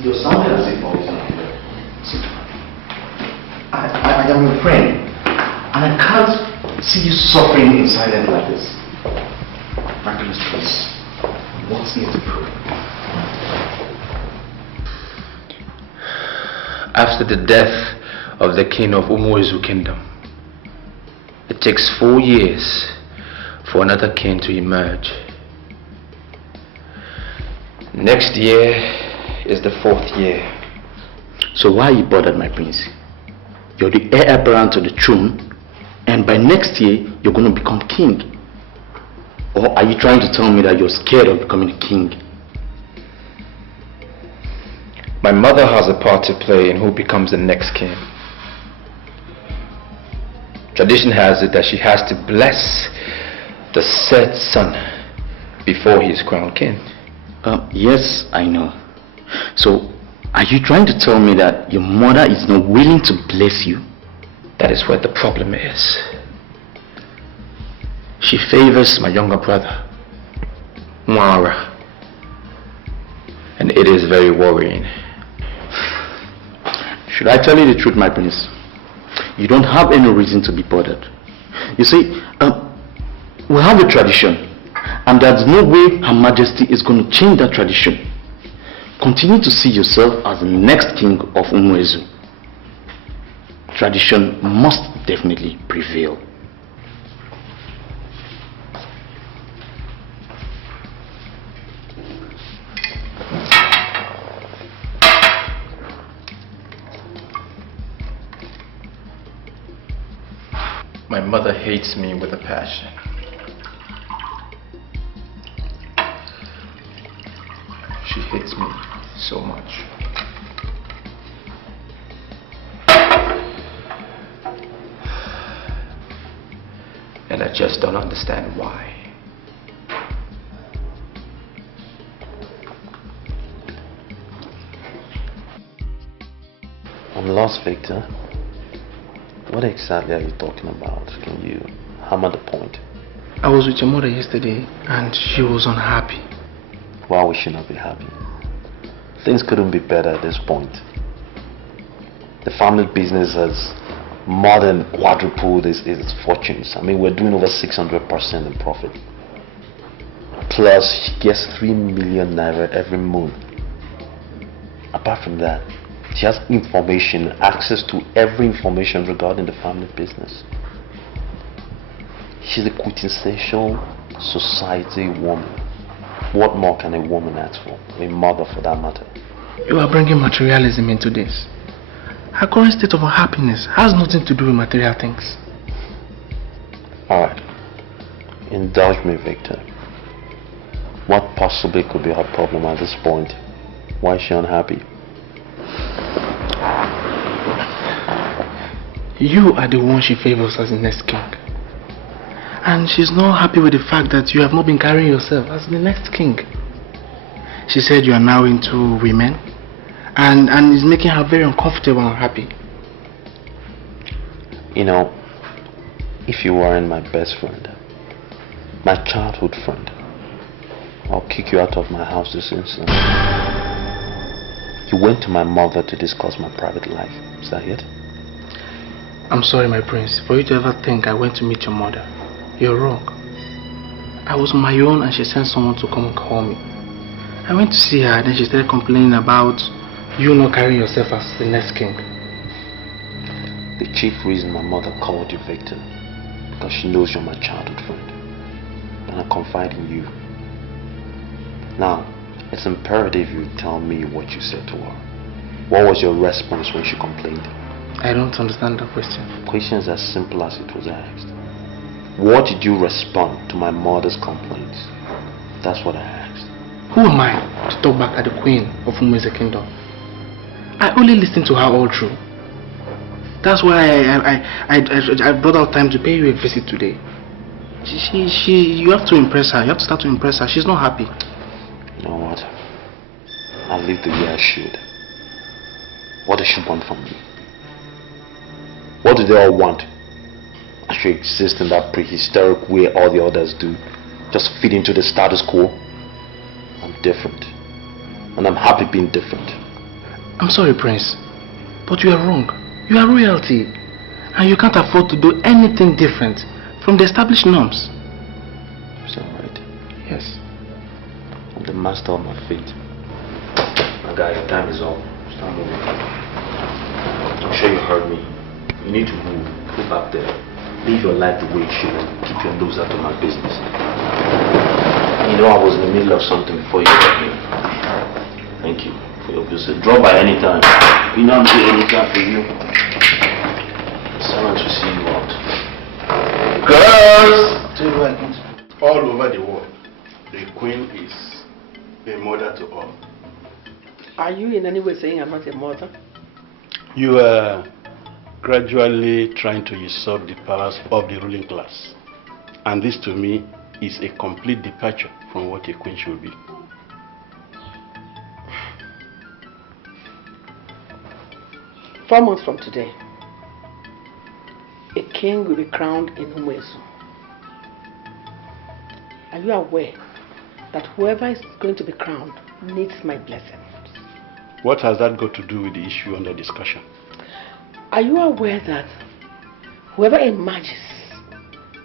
You're sounding as if always not here. See, I am your friend, and I can't see you suffering in silence like this. Franklin, please, what's here to prove? After the death of the king of Umuezu kingdom, it takes 4 years for another king to emerge. Next year is the 4th year. So why are you bothered, my prince? You're the heir apparent to the throne, and by next year you're going to become king. Or are you trying to tell me that you're scared of becoming a king? My mother has a part to play in who becomes the next king. Tradition has it that she has to bless the said son before he is crowned king. Yes, I know. So, are you trying to tell me that your mother is not willing to bless you? That is where the problem is. She favors my younger brother, Mwara, and it is very worrying. Should I tell you the truth, my prince? You don't have any reason to be bothered. You see, we have a tradition, and there's no way Her Majesty is going to change that tradition. Continue to see yourself as the next king of Umuezu. Tradition must definitely prevail. My mother hates me with a passion. She hates me so much. And I just don't understand why. I'm lost, Victor. What exactly are you talking about? Can you hammer the point? I was with your mother yesterday and she was unhappy. Why would she not be happy? Things couldn't be better at this point. The family business has more than quadrupled its fortunes. I mean, we're doing over 600% in profit. Plus, she gets 3 million naira every month. Apart from that, she has information, access to every information regarding the family business. She's a quintessential society woman. What more can a woman ask for? A mother, for that matter. You are bringing materialism into this. Her current state of unhappiness has nothing to do with material things. Alright. Indulge me, Victor. What possibly could be her problem at this point? Why is she unhappy? You are the one she favors as the next king. And she's not happy with the fact that you have not been carrying yourself as the next king. She said you are now into women, and it's making her very uncomfortable and unhappy. You know, if you weren't my best friend, my childhood friend, I'll kick you out of my house this instant. You went to my mother to discuss my private life. Is that it? I'm sorry, my prince, for you to ever think I went to meet your mother. You're wrong. I was on my own and she sent someone to come and call me. I went to see her, then she started complaining about you not carrying yourself as the next king. The chief reason my mother called you, Victor, because she knows you're my childhood friend. And I confide in you. Now, it's imperative you tell me what you said to her. What was your response when she complained? I don't understand that question. The question is as simple as it was asked. What did you respond to my mother's complaints? That's what I asked. Who am I to talk back at the queen of Umuezu kingdom? I only listened to her all through. That's why I brought out time to pay you a visit today. You have to impress her. You have to start to impress her. She's not happy. You know what? I'll leave the way I should. What does she want from me? What do they all want? I should exist in that prehistoric way all the others do. Just fit into the status quo. I'm different. And I'm happy being different. I'm sorry, Prince, but you are wrong. You are royalty, and you can't afford to do anything different from the established norms. Is that right? Yes. I'm the master of my fate. My guy, your time is up. Start moving. I'm sure you heard me. You need to move. Go back there. Live your life the way it should and keep your nose out of my business. You know I was in the middle of something before you got here. Thank you for your visit. Drop by any time. You know I'm here anytime for you. Someone to see you out. Girls! Tell you what, all over the world, the queen is a mother to all. Are you in any way saying I'm not a mother? You are gradually trying to usurp the powers of the ruling class. And this to me is a complete departure from what a queen should be. Four months from today, a king will be crowned in Umuezu. Are you aware that whoever is going to be crowned needs my blessing? What has that got to do with the issue under discussion? Are you aware that whoever emerges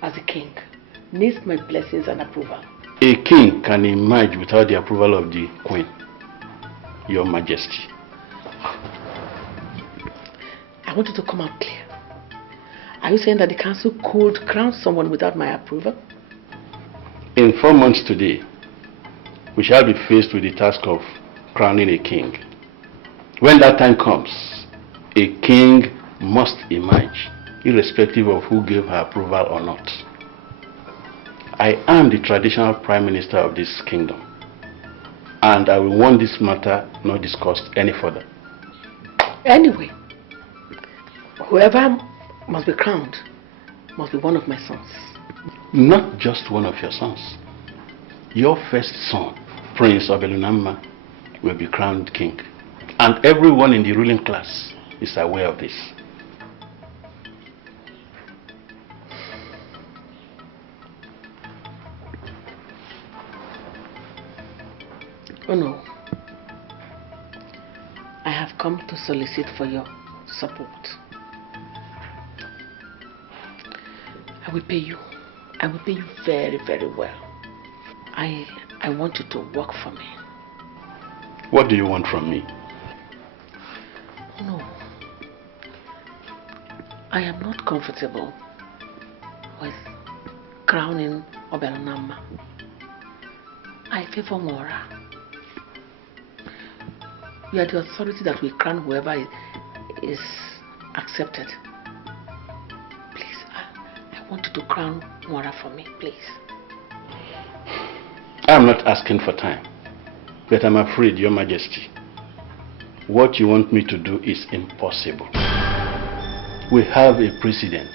as a king needs my blessings and approval? A king can emerge without the approval of the queen, Your Majesty. I want you to come out clear. Are you saying that the council could crown someone without my approval? In 4 months today, we shall be faced with the task of crowning a king. When that time comes, a king must emerge, irrespective of who gave her approval or not. I am the traditional prime minister of this kingdom, and I will want this matter not discussed any further. Anyway, whoever must be crowned must be one of my sons. Not just one of your sons. Your first son, Prince Obelunama, will be crowned king. And everyone in the ruling class is aware of this. Oh no. I have come to solicit for your support. I will pay you. I will pay you very, very well. I want you to work for me. What do you want from me? No. I am not comfortable with crowning Obelunama. I favor Mora. You are the authority that will crown whoever is accepted. Please, I want you to crown Mora for me, please. I'm not asking for time, but I'm afraid, Your Majesty, what you want me to do is impossible. We have a precedent.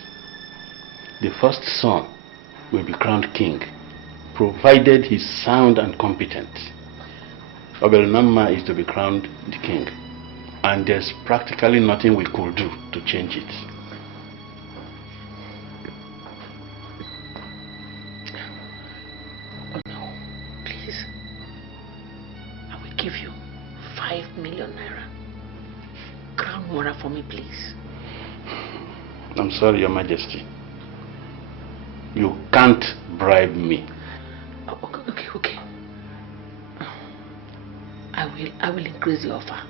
The first son will be crowned king, provided he's sound and competent. Obelunama is to be crowned the king, and there's practically nothing we could do to change it. Oh no, please. I will give you 5 million naira. Crown Mora for me, please. I'm sorry, Your Majesty. You can't bribe me. Oh, okay. I will increase the offer.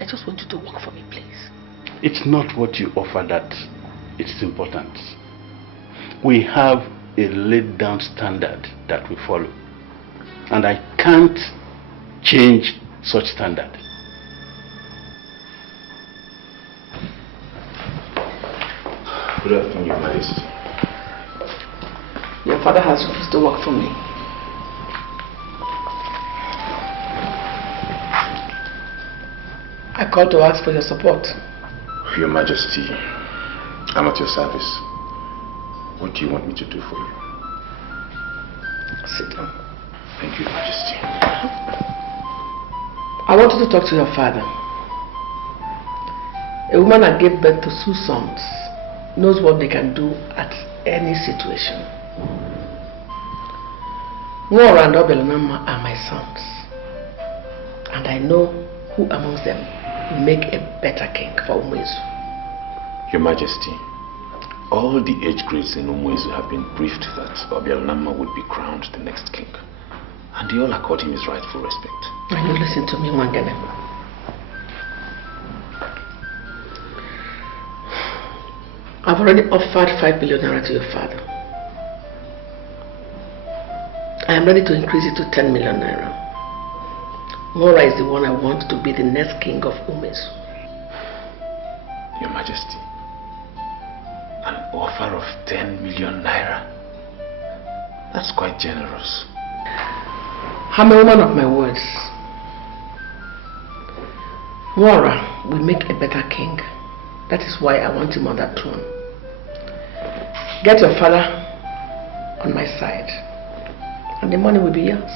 I just want you to work for me, please. It's not what you offer that it's important. We have a laid down standard that we follow, and I can't change such standard. Good afternoon, Your Majesty. Your father has refused to work for me. I called to ask for your support. Your Majesty, I'm at your service. What do you want me to do for you? Sit down. Thank you, Your Majesty. I want you to talk to your father. A woman that gave birth to 2 sons knows what they can do at any situation. Nora and Obelunama are my sons, and I know who amongst them will make a better king for Umuezu? Your Majesty, all the age grades in Umuezu have been briefed that Obialnama would be crowned the next king. And they all accord him his rightful respect. And you listen to me, Wangene. I've already offered 5 billion naira to your father. I am ready to increase it to 10 million naira. Mora is the one I want to be the next king of Umuezu. Your Majesty, an offer of 10 million naira? That's quite generous. I'm a woman of my words. Mora will make a better king. That is why I want him on that throne. Get your father on my side, and the money will be yours.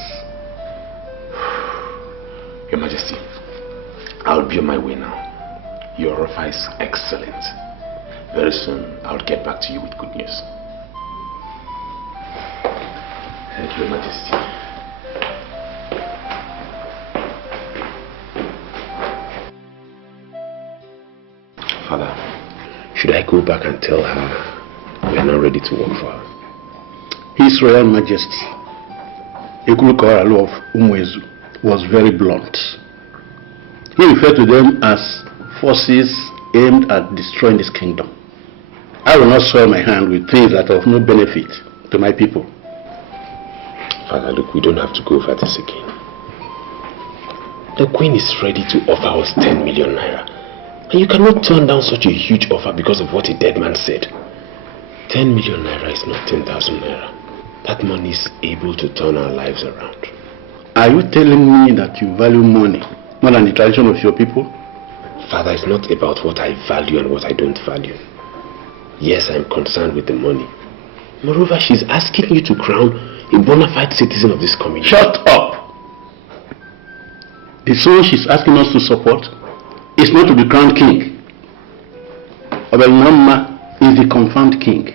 Your Majesty, I'll be on my way now. Your offer is excellent. Very soon, I'll get back to you with good news. Thank you, Your Majesty. Father, should I go back and tell her we are not ready to work for her? His Royal Majesty, Ekulukoralu of Umuezu, was very blunt. He referred to them as forces aimed at destroying this kingdom. I will not soil my hand with things that are of no benefit to my people. Father, look, we don't have to go over this again. The Queen is ready to offer us 10 million naira. And you cannot turn down such a huge offer because of what a dead man said. 10 million naira is not 10,000 naira. That money is able to turn our lives around. Are you telling me that you value money more than the tradition of your people? Father, it's not about what I value and what I don't value. Yes, I'm concerned with the money. Moreover, she's asking you to crown a bona fide citizen of this community. Shut up! The soul she's asking us to support is not to be crowned king. Obialnama is the confirmed king,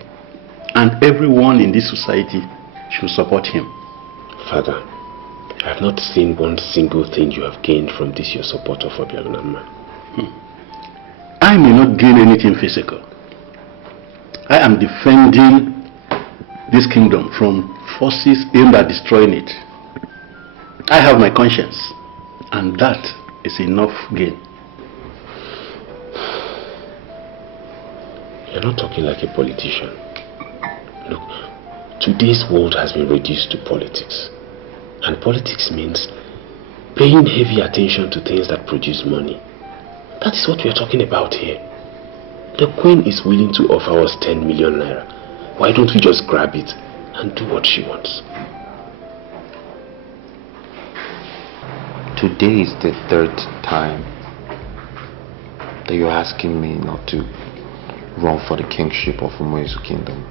and everyone in this society should support him. Father, I have not seen one single thing you have gained from this your support of Obialnama. I may not gain anything physical. I am defending this kingdom from forces aimed at destroying it. I have my conscience, and that is enough gain. You're not talking like a politician. Look, today's world has been reduced to politics. And politics means paying heavy attention to things that produce money. That is what we are talking about here. The Queen is willing to offer us 10 million naira. Why don't we just grab it and do what she wants? Today is the third time that you're asking me not to run for the kingship of Umuezu Kingdom.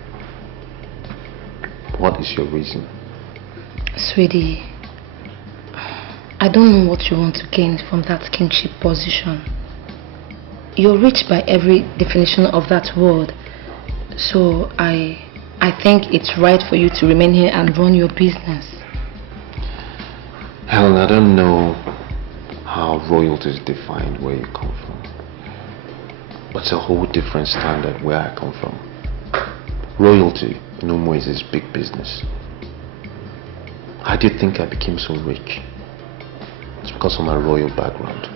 What is your reason? Sweetie, I don't know what you want to gain from that kingship position. You're rich by every definition of that word. So I think it's right for you to remain here and run your business. Helen, I don't know how royalty is defined where you come from. But it's a whole different standard where I come from. Royalty in Umuezu is big business. How do you think I became so rich? It's because of my royal background.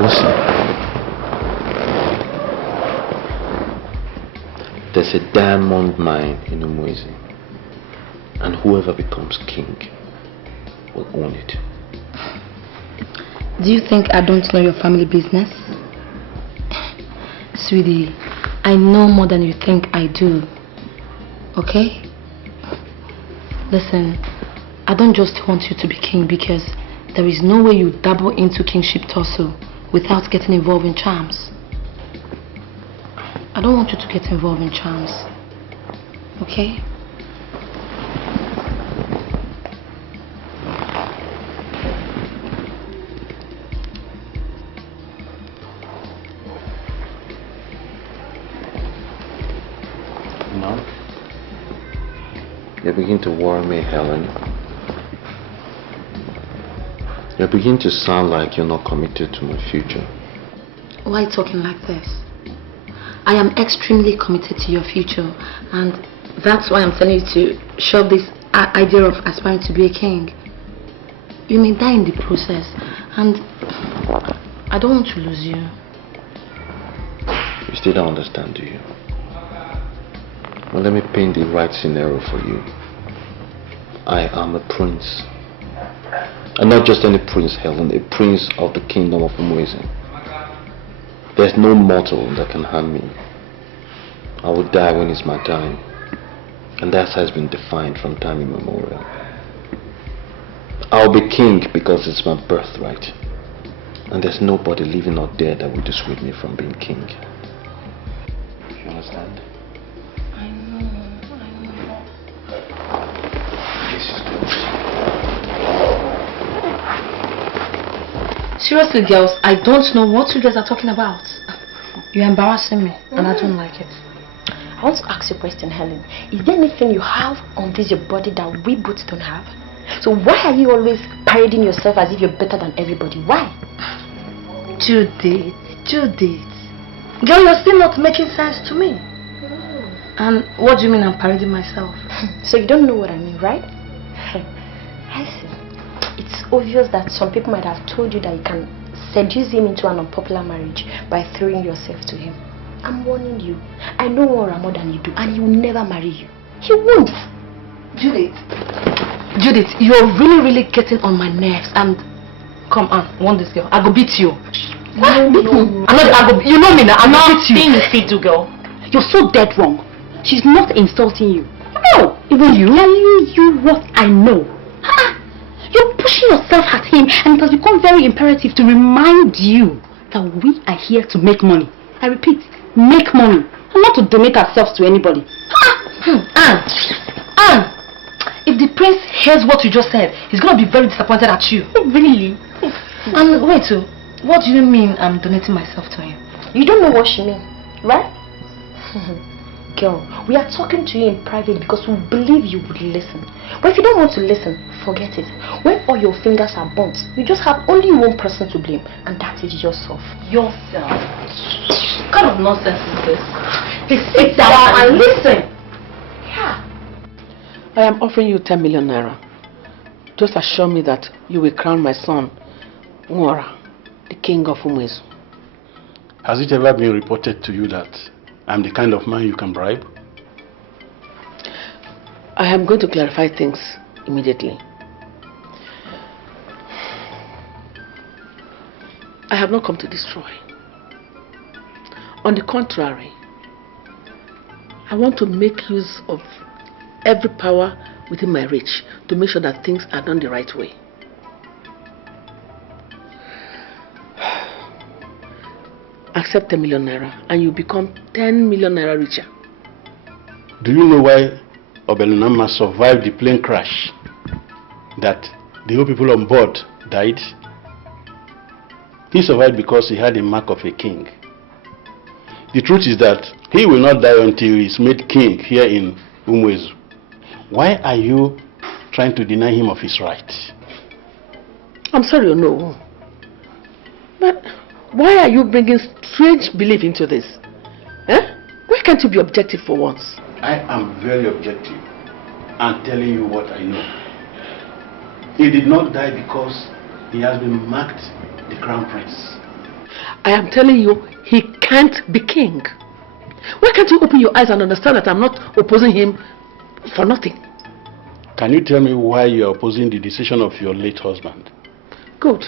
Listen. There's a diamond mine in Umuezu, and whoever becomes king will own it. Do you think I don't know your family business? Sweetie, I know more than you think I do. Okay? Listen, I don't just want you to be king because there is no way you dabble into kingship tussle without getting involved in charms. I don't want you to get involved in charms. Okay? No? You begin to worry me, Helen. You're beginning to sound like you're not committed to my future. Why are you talking like this? I am extremely committed to your future, and that's why I'm telling you to shove this idea of aspiring to be a king. You may die in the process, and I don't want to lose you. You still don't understand, do you? Well, let me paint the right scenario for you. I am a prince. And not just any prince, Helen, a prince of the kingdom of Umweze. There's no mortal that can harm me. I will die when it's my time. And that has been defined from time immemorial. I'll be king because it's my birthright. And there's nobody living or dead that will dissuade me from being king. You understand? I know. Seriously, girls, I don't know what you guys are talking about. You're embarrassing me, and I don't like it. I want to ask you a question, Helen. Is there anything you have on this your body that we both don't have? So why are you always parading yourself as if you're better than everybody? Why? Judith. Girl, you're still not making sense to me. And what do you mean I'm parading myself? So you don't know what I mean, right? I see. It's obvious that some people might have told you that you can seduce him into an unpopular marriage by throwing yourself to him. I'm warning you. I know Ora more than you do, and he will never marry you. He won't. Judith, you're really getting on my nerves. And come on, want this girl? I go beat you. No. You know me now. I'm not beat you. Nothing you fit to, girl. You're so dead wrong. She's not insulting you. No, even you. Telling you what I know. You're pushing yourself at him, and it has become very imperative to remind you that we are here to make money. I repeat, make money, and not to donate ourselves to anybody. Anne, if the prince hears what you just said, he's going to be very disappointed at you. Really? And wait, what do you mean I'm donating myself to him? You don't know what she means, right? Girl, we are talking to you in private because we believe you would listen. But if you don't want to listen, forget it. When all your fingers are burnt, you just have only one person to blame, and that is yourself. Yourself? What kind of nonsense is this? Sit down and listen. Yeah. I am offering you 10 million naira. Just assure me that you will crown my son, Nwora, the king of Umwezu. Has it ever been reported to you that I'm the kind of man you can bribe? I am going to clarify things immediately. I have not come to destroy. On the contrary, I want to make use of every power within my reach to make sure that things are done the right way. Accept 10 million naira and you become 10 million naira richer. Do you know why Obelunama survived the plane crash? That the whole people on board died? He survived because he had the mark of a king. The truth is that he will not die until he is made king here in Umwezu. Why are you trying to deny him of his right? I'm sorry, no. But why are you bringing strange belief into this? Why can't you be objective for once? I am very objective and telling you what I know. He did not die because he has been marked the crown prince. I am telling you, he can't be king. Why can't you open your eyes and understand that I'm not opposing him for nothing? Can you tell me why you are opposing the decision of your late husband? Good.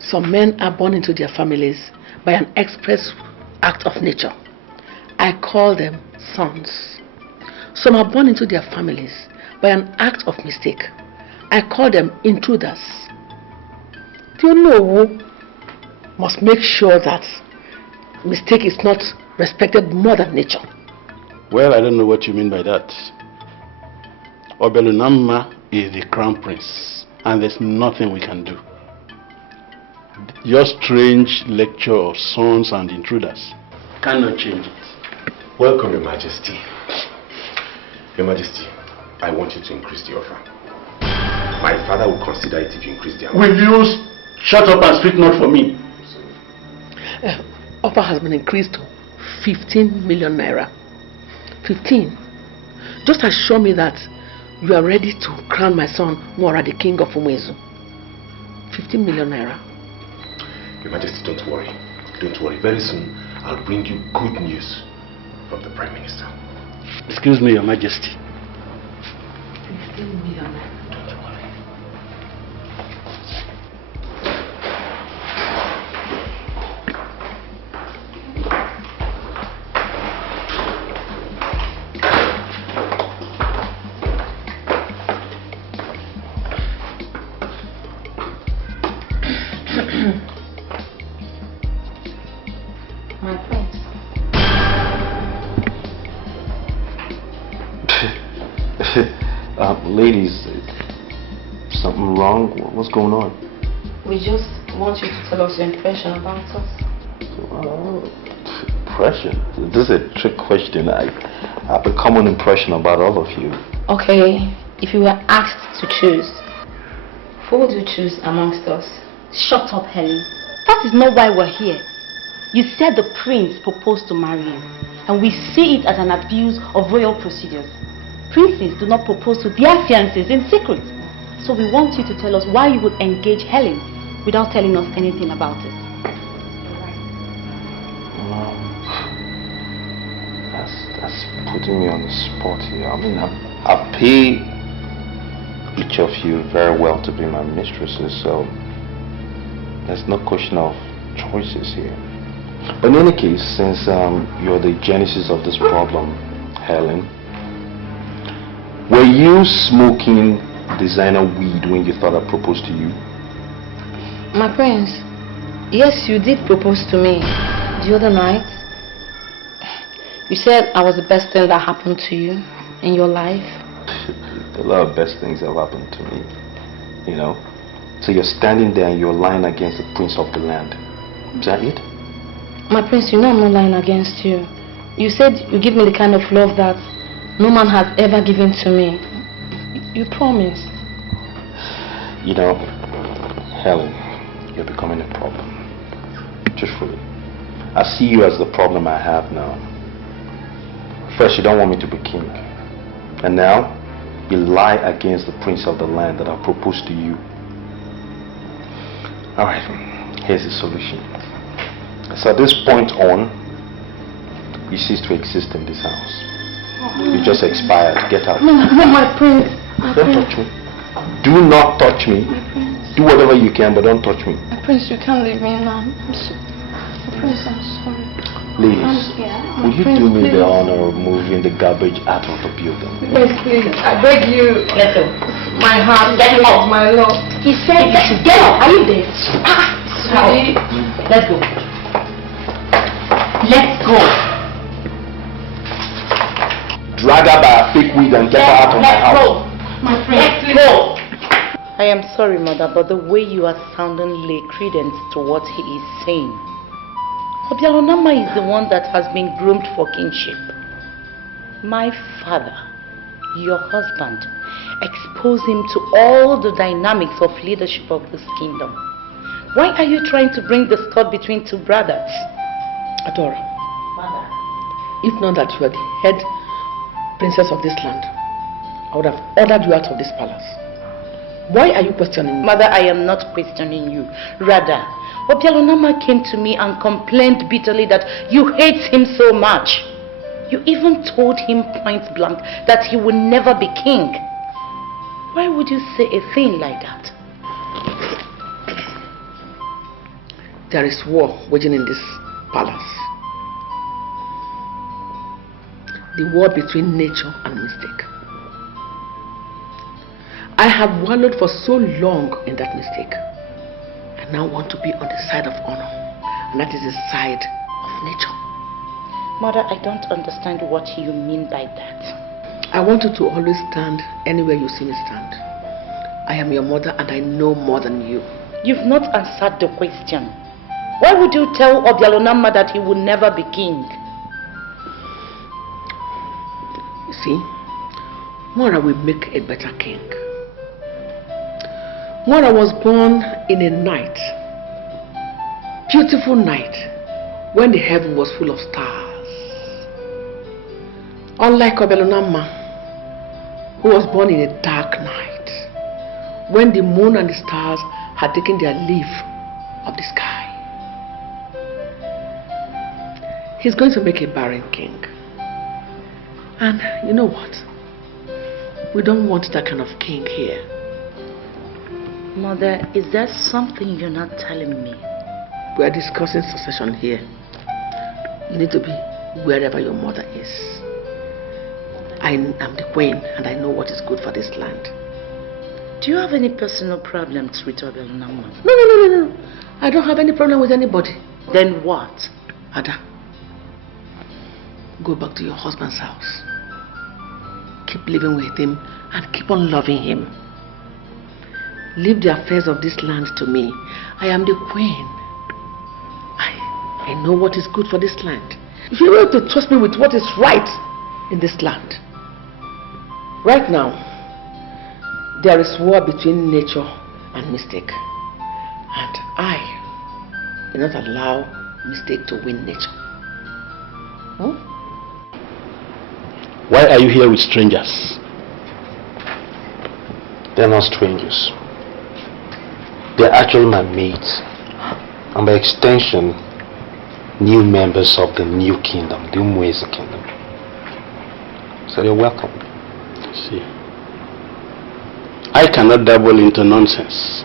Some men are born into their families by an express act of nature. I call them sons. Some are born into their families by an act of mistake. I call them intruders. The Onowu must make sure that mistake is not respected more than nature. Well, I don't know what you mean by that. Obelunama is the crown prince, and there's nothing we can do. Your strange lecture of sons and intruders cannot change it. Welcome, Your Majesty. Your Majesty, I want you to increase the offer. My father will consider it if you increase the amount. Will you shut up and speak not for me? Offer has been increased to 15 million naira. 15. Just assure me that you are ready to crown my son Mwara, the king of Umuezu. 15 million naira. Your Majesty, don't worry. Don't worry. Very soon, I'll bring you good news from the Prime Minister. Excuse me, Your Majesty. 15 million naira. Ladies, something wrong? What's going on? We just want you to tell us your impression about us. Impression? This is a trick question. I have a common impression about all of you. Okay, if you were asked to choose, who would you choose amongst us? Shut up, Helen. That is not why we're here. You said the prince proposed to marry you, and we see it as an abuse of royal procedures. Princes do not propose to their fiancés in secret. So we want you to tell us why you would engage Helen without telling us anything about it. That's putting me on the spot here. I mean, I pay each of you very well to be my mistresses, so there's no question of choices here. But in any case, since you're the genesis of this problem, Helen, were you smoking designer weed when you thought I proposed to you? My prince, yes, you did propose to me the other night. You said I was the best thing that happened to you in your life. A lot of best things have happened to me, you know. So you're standing there and you're lying against the prince of the land. Is that it? My prince, you know I'm not lying against you. You said you give me the kind of love that no man has ever given to me. You promised. You know, Helen, you're becoming a problem. Truthfully. I see you as the problem I have now. First, you don't want me to be king. And now, you lie against the prince of the land that I proposed to you. Alright, here's the solution. So at this point on, you cease to exist in this house. You just expired. Get out. No, my prince. Don't touch me. Do not touch me. Do whatever you can, but don't touch me. My prince, you can't leave me now. Prince, I'm sorry. Please, will you do me the honor of moving the garbage out of the building? Yes, please. I beg you. Let's go. My heart, Get up. my love. He said you should get up. Are you there? Sweetie. Let's go. Let's go. Drag her by a fake weed and get her out of my house. Let's go. My friend, let's go. I am sorry, mother, but the way you are sounding lay credence to what he is saying. Obialonama is the one that has been groomed for kingship. My father, your husband, exposed him to all the dynamics of leadership of this kingdom. Why are you trying to bring discord between two brothers? Adora, Mother. if not that you are the head princess of this land, I would have ordered you out of this palace. Why are you questioning me? Mother, I am not questioning you. Rather, Obialonama came to me and complained bitterly that you hate him so much. You even told him point blank that he would never be king. Why would you say a thing like that? There is war waging in this palace. The war between nature and mistake. I have wallowed for so long in that mistake. I now want to be on the side of honor, and that is the side of nature. Mother, I don't understand what you mean by that. I want you to always stand anywhere you see me stand. I am your mother and I know more than you. You've not answered the question. Why would you tell Obialonama that he will never be king? You see, Mora will make a better king. Mora was born in a night, beautiful night, when the heaven was full of stars. Unlike Obelonama, who was born in a dark night, when the moon and the stars had taken their leave of the sky. He's going to make a barren king. And you know what? We don't want that kind of king here. Mother, is there something you're not telling me? We are discussing succession here. You need to be wherever your mother is. I am the queen and I know what is good for this land. Do you have any personal problems with Obelonama? No. I don't have any problem with anybody. Then what? Ada, go back to your husband's house. Keep living with him and keep on loving him. Leave the affairs of this land to me. I am the queen. I know what is good for this land. If you want to trust me with what is right in this land. Right now, there is war between nature and mistake. And I will not allow mistake to win nature. Hmm? Why are you here with strangers? They're not strangers. They're actually my mates. And by extension, new members of the new kingdom, the Umweze kingdom. So they're welcome. See, I cannot dabble into nonsense.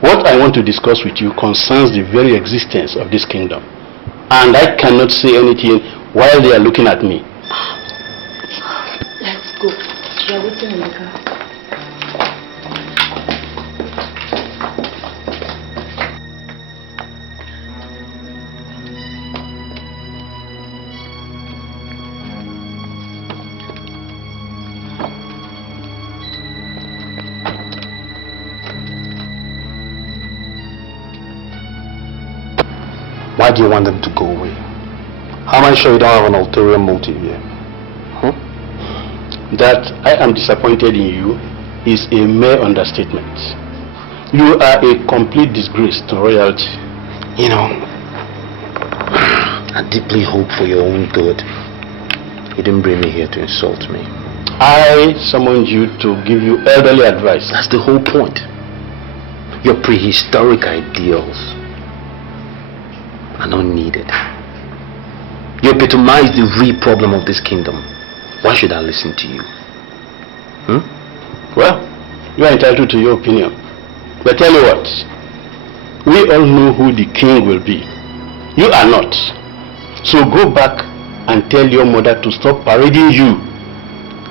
What I want to discuss with you concerns the very existence of this kingdom. And I cannot say anything while they are looking at me. Let's go. We are waiting in the car. Why do you want them to go away? How am I sure you don't have an ulterior motive here? Huh? That I am disappointed in you is a mere understatement. You are a complete disgrace to royalty. You know, I deeply hope for your own good. You didn't bring me here to insult me. I summoned you to give you elderly advice. That's the whole point. Your prehistoric ideals are not needed. You epitomize the real problem of this kingdom. Why should I listen to you? Well, you are entitled to your opinion. But tell you what, we all know who the king will be. You are not. So go back and tell your mother to stop parading you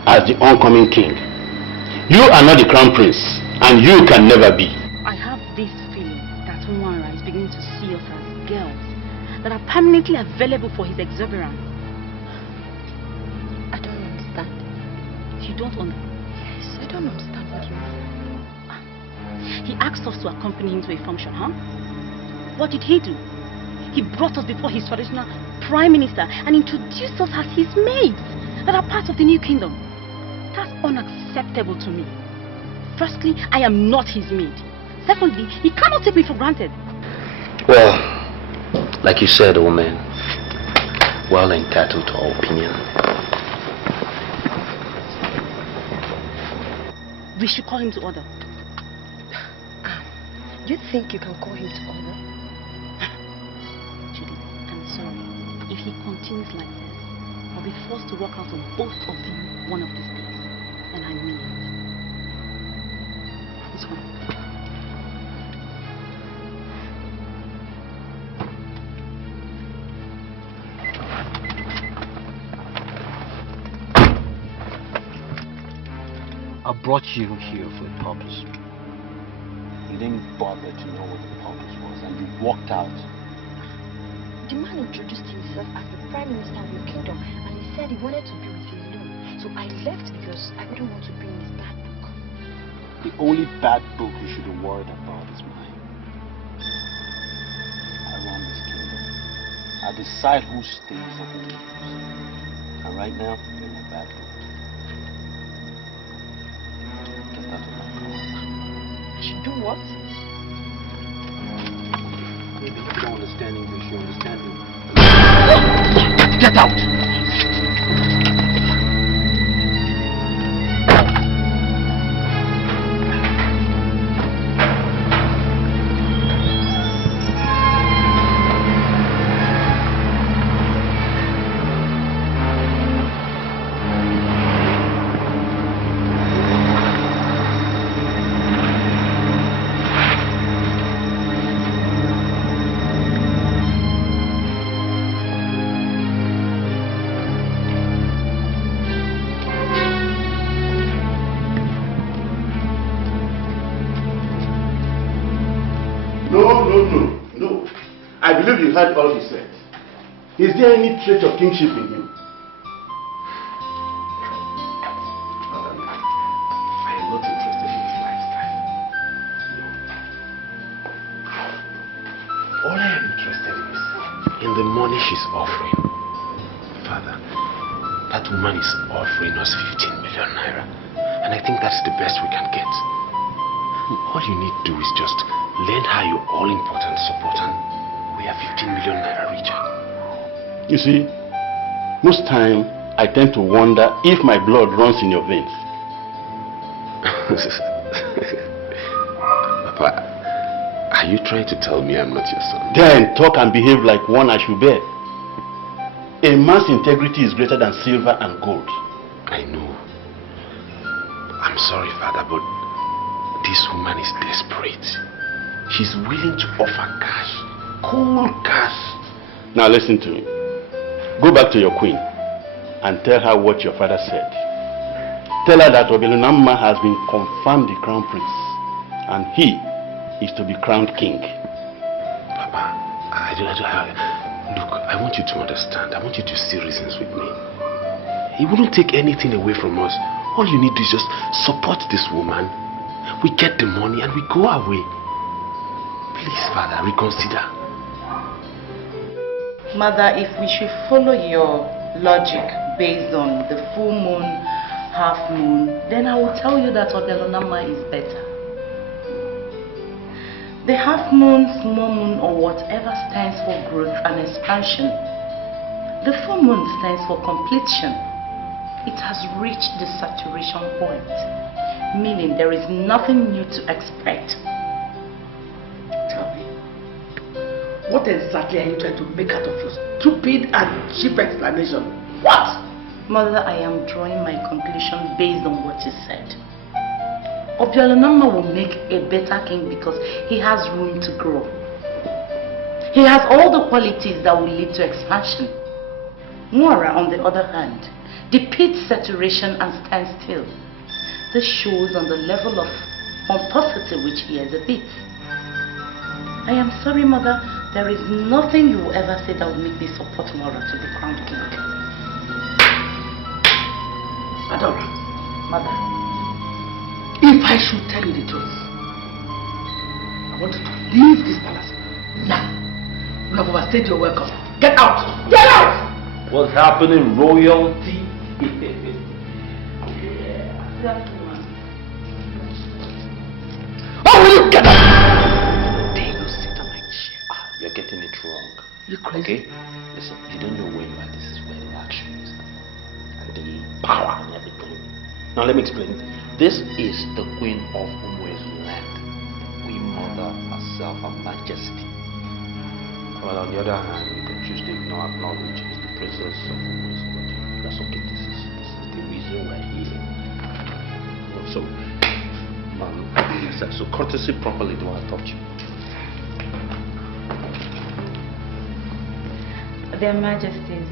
as the oncoming king. You are not the crown prince, and you can never be. I have this feeling that Nwara is beginning to see us as girls that are permanently available for his exuberance. I don't understand. You don't understand? Yes, I don't understand what you mean. He asked us to accompany him to a function, huh? What did he do? He brought us before his traditional prime minister and introduced us as his maids that are part of the new kingdom. That's unacceptable to me. Firstly, I am not his maid. Secondly, he cannot take me for granted. Well, like you said, old man, well entitled to our opinion. We should call him to order. You think you can call him to order? Judy, I'm sorry. If he continues like this, I'll be forced to walk out on both of you one of these days. And I mean it. This one. I brought you here for a purpose. You didn't bother to know what the purpose was, and you walked out. The man introduced himself as the prime minister of your kingdom, and he said he wanted to be with you alone. So I left because I wouldn't want to be in his bad book. The only bad book you should have worried about is mine. I run this kingdom. I decide who stays and who leaves. And right now, you're in a bad book. Should do what? Maybe you don't understand English, you understand me. Get out! No. I believe you heard all he said. Is there any trait of kingship in him? I am not interested in his lifestyle. No. All I am interested in is in the money she's offering. Father, that woman is offering us 15 million naira. And I think that's the best we can get. All you need to do is just lend her your all-important support and we are 15 million naira richer. You see, most time I tend to wonder if my blood runs in your veins. Papa, are you trying to tell me I'm not your son? Then talk and behave like one I should bear. A man's integrity is greater than silver and gold. I know. I'm sorry, Father, but this woman is desperate. She's willing to offer cash. Cool cash. Now listen to me. Go back to your queen and tell her what your father said. Tell her that Obelunamma has been confirmed the crown prince and he is to be crowned king. Papa, look, I want you to understand. I want you to see reasons with me. He wouldn't take anything away from us. All you need to do is just support this woman. We get the money and we go our way. Please, Father, reconsider. Mother, if we should follow your logic based on the full moon, half moon, then I will tell you that Obelunamma is better. The half moon, small moon, or whatever stands for growth and expansion. The full moon stands for completion. It has reached the saturation point, meaning there is nothing new to expect. Tell me, what exactly are you trying to make out of your stupid and cheap explanation? What? Mother, I am drawing my conclusion based on what you said. Obelunamma will make a better king because he has room to grow. He has all the qualities that will lead to expansion. Mora, on the other hand, depicts saturation and standstill. This shows on the level of pomposity which he exhibits. I am sorry, Mother, there is nothing you will ever say that will make me support Mora to be crowned king. Adora. Mother. If I should tell you the truth, I want you to leave this palace now. You have overstayed your welcome. Get out! Get out! What's happening, royalty? Oh, will you get out? There you sit on my chair. You're getting it wrong. You crazy? Okay? Listen, you don't know where you are. This is where the action is. And the power and everything. Now let me explain. This is the queen of Umuezu's land. The queen mother herself, Her Majesty. Well, on the other hand, you can choose to ignore, acknowledge is the princess of Umuezu. But that's okay. This is the reason we're here. So courtesy properly, do I touch you? Their Majesties,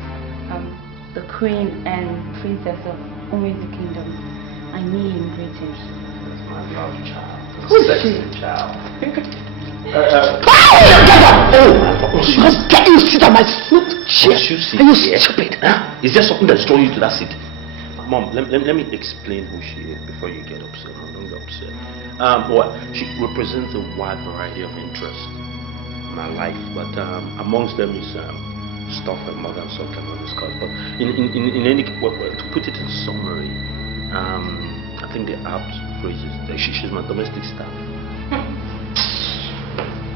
the Queen and Princess of Umuezu Kingdom, I kneel in greetings. That's my love child. Who is Sexy child. Can you sit on my chair? What you see Are you here? stupid? Huh? Is there something that's drawing you to that seat? Mom, let me explain who she is before you get upset. Don't get upset. She represents a wide variety of interests in my life, but amongst them is stuff my mother and son cannot discuss. But in any to put it in summary, I think the apt phrase is that she's my domestic staff.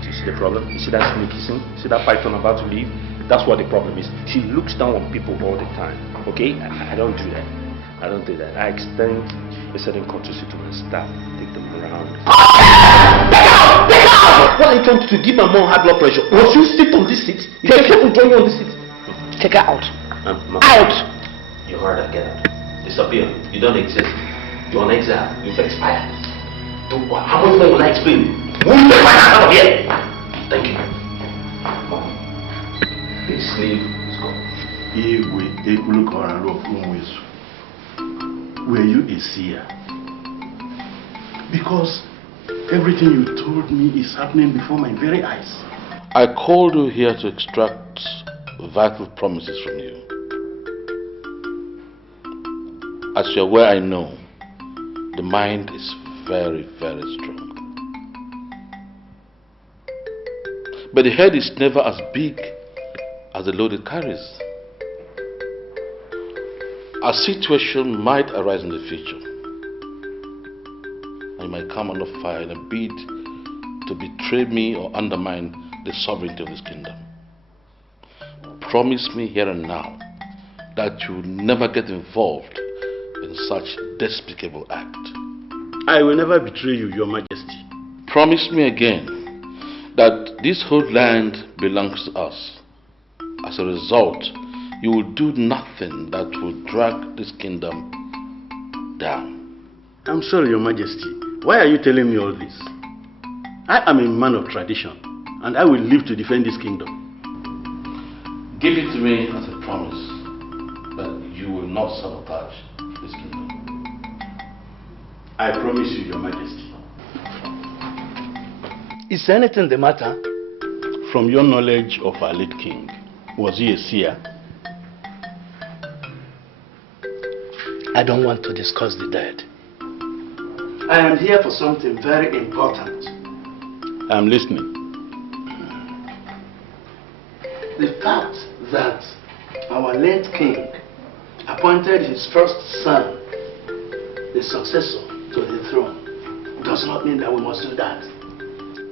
You see the problem? You see that snake kissing? You see that python about to leave? That's what the problem is. She looks down on people all the time. Okay? I don't do that. I don't do that. I extend a certain courtesy to my staff. Take them around. Take out! What are you trying to do? Give my mom high blood pressure. Once you sit on this seat, you take her to join you on this seat. Take her out. Out! You heard her. Get out. Disappear. You don't exist. You're on exile. You've expired. How much more will I explain? Move the fire out of here! Thank you. Mom. The slave is gone. Were you a seer? Because everything you told me is happening before my very eyes. I called you here to extract vital promises from you. As you're aware, I know the mind is very, very strong. But the head is never as big as the load it carries. A situation might arise in the future, and you might come under fire in a bid to betray me or undermine the sovereignty of this kingdom. Promise me here and now that you will never get involved in such despicable act. I will never betray you, Your Majesty. Promise me again that this whole land belongs to us. As a result, you will do nothing that will drag this kingdom down. I'm sorry, Your Majesty. Why are you telling me all this? I am a man of tradition, and I will live to defend this kingdom. Give it to me as a promise that you will not sabotage this kingdom. I promise you, Your Majesty. Is anything the matter? From your knowledge of our late king, was he a seer? I don't want to discuss the dead. I am here for something very important. I'm listening. The fact that our late king appointed his first son the successor to the throne does not mean that we must do that.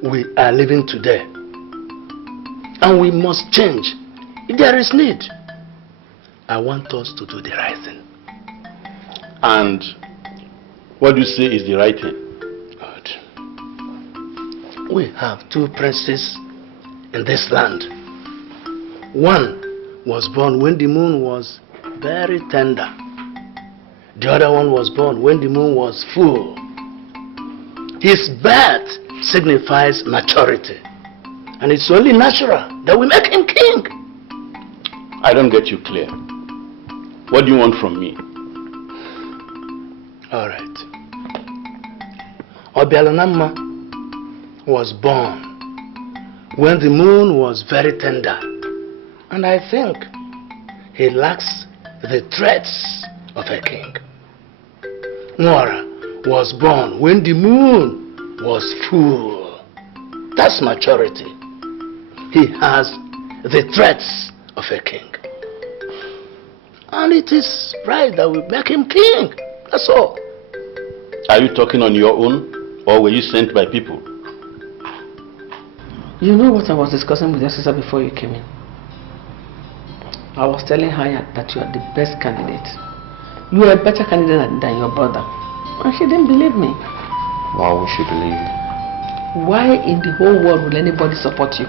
We are living today, and we must change if there is need. I want us to do the right thing. And what do you say is the right thing? Good. We have two princes in this land. One was born when the moon was very tender. The other one was born when the moon was full. His birth signifies maturity, and it's only natural that we make him king. I don't get you clear. What do you want from me? All right. Obialonama was born when the moon was very tender, and I think he lacks the traits of a king. Nwora was born when the moon was full. That's maturity. He has the traits of a king. And it is right that we make him king. That's all. Are you talking on your own, or were you sent by people? You know what I was discussing with your sister before you came in? I was telling her that you are the best candidate. You are a better candidate than your brother. And she didn't believe me. Why would she believe you? Why in the whole world will anybody support you?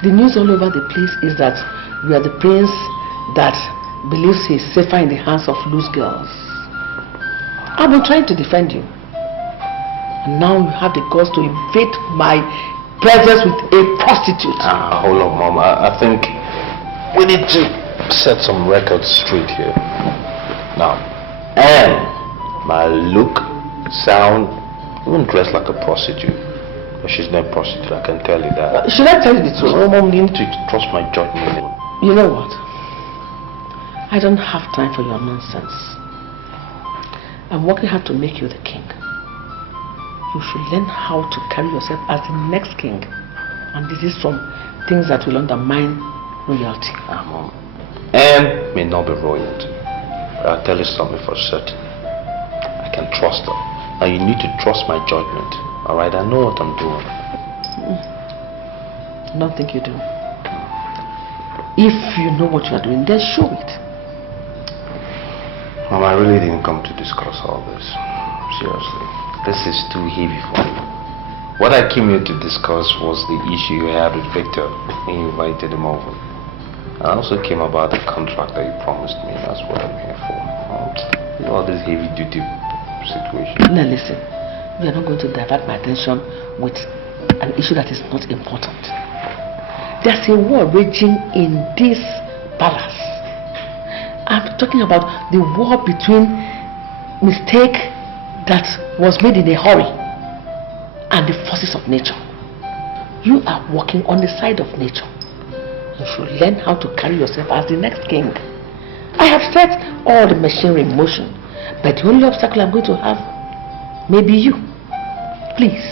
The news all over the place is that you are the prince that believes he is safer in the hands of loose girls. I've been trying to defend you. And now you have the guts to invade my presence with a prostitute. Hold on, Mom. I think we need to set some records straight here. Now, and my look, sound, even dress like a prostitute. But she's not a prostitute, I can tell you that. Should I tell you the truth? No, Mom, you need to trust my judgment. You know what? I don't have time for your nonsense. I'm working hard to make you the king. You should learn how to carry yourself as the next king. And this is from things that will undermine royalty. Mom. Anne may not be royalty. But I'll tell you something for certain. I can trust her. And you need to trust my judgment. Alright, I know what I'm doing. I don't think you do. If you know what you are doing, then show it. Mom, I really didn't come to discuss all this. Seriously. This is too heavy for me. What I came here to discuss was the issue you had with Victor when you invited him over. I also came about the contract that you promised me. That's what I'm here for. All this heavy duty situation. Now listen, we are not going to divert my attention with an issue that is not important. There's a war raging in this palace. I'm talking about the war between mistake that was made in a hurry and the forces of nature. You are working on the side of nature. You should learn how to carry yourself as the next king. I have set all the machinery in motion, but the only obstacle I'm going to have may be you. Please,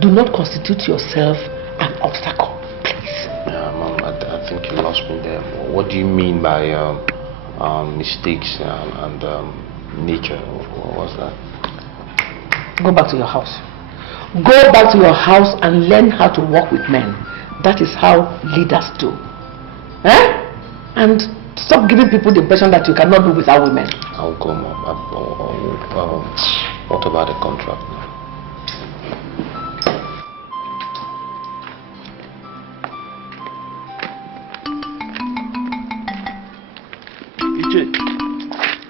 do not constitute yourself an obstacle. Please. Yeah, Mom, I think you lost me there. What do you mean by mistakes and nature? What was that? Go back to your house. Go back to your house and learn how to work with men. That is how leaders do. And stop giving people the impression that you cannot do without women. I'll go, Mom. What about the contract now?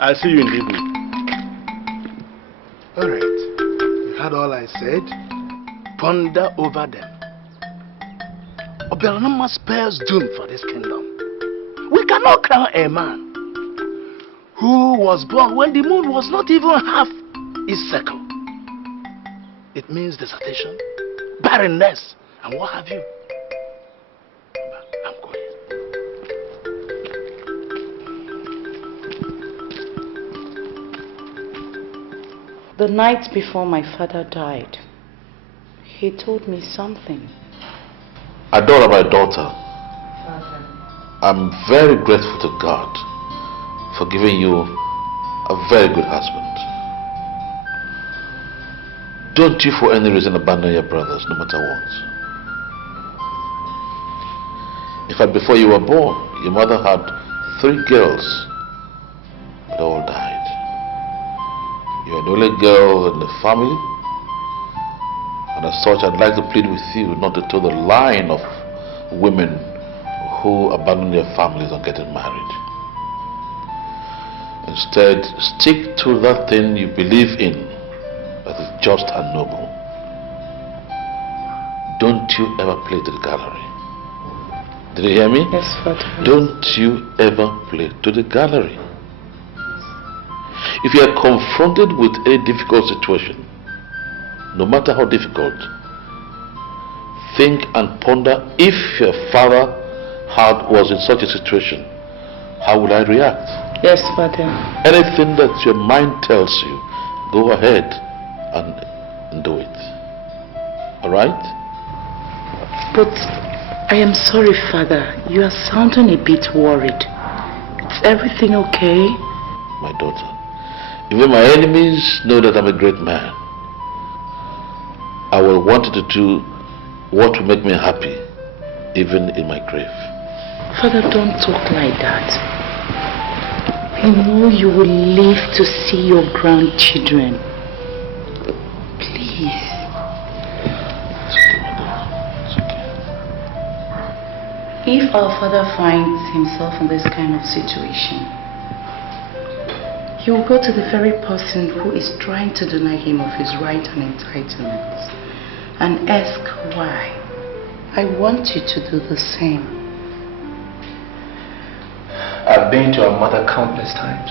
I see you in the evening. Alright. You heard all I said? Ponder over them. Obelanama spells doom for this kingdom. We cannot crown a man who was born when the moon was not even half its circle. It means dissertation, barrenness, and what have you. I'm going. The night before my father died, he told me something. Adora, my daughter, I'm very grateful to God for giving you a very good husband. Don't you for any reason abandon your brothers, no matter what. In fact, before you were born, your mother had 3 girls, but all died. You are the only girl in the family, and as such, I'd like to plead with you not to toe the line of women who abandon their families and getting married. Instead, stick to that thing you believe in that is just and noble. Don't you ever play to the gallery. Did you hear me? Yes, Father. Don't you ever play to the gallery. If you are confronted with a difficult situation, no matter how difficult, think and ponder, if your father was in such a situation, how would I react? Yes, Father. Anything that your mind tells you, go ahead and do it. Alright? But I am sorry, Father. You are sounding a bit worried. Is everything okay? My daughter, even my enemies know that I'm a great man. I will want you to do what will make me happy, even in my grave. Father, don't talk like that. I know you will live to see your grandchildren. Please. It's okay, my daughter. It's okay. If our father finds himself in this kind of situation, he will go to the very person who is trying to deny him of his right and entitlements and ask why. I want you to do the same. I've been to her mother countless times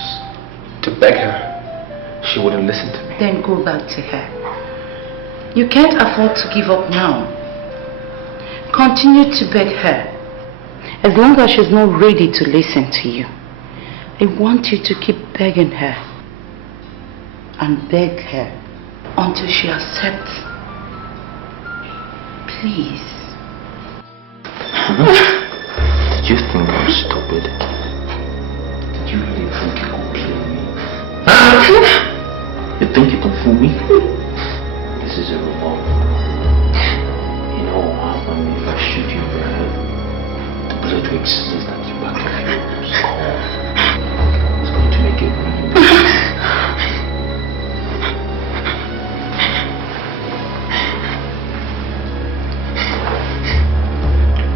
to beg her. She wouldn't listen to me. Then go back to her. You can't afford to give up now. Continue to beg her. As long as she's not ready to listen to you, I want you to keep begging her and beg her until she accepts. Please. Did you think I'm stupid? Did you really think you could play me? You think you can fool me? This is a revolver. You know what will happen if I shoot you in the head? The bullet will exist at the back of your skull. It's going to make it really bad.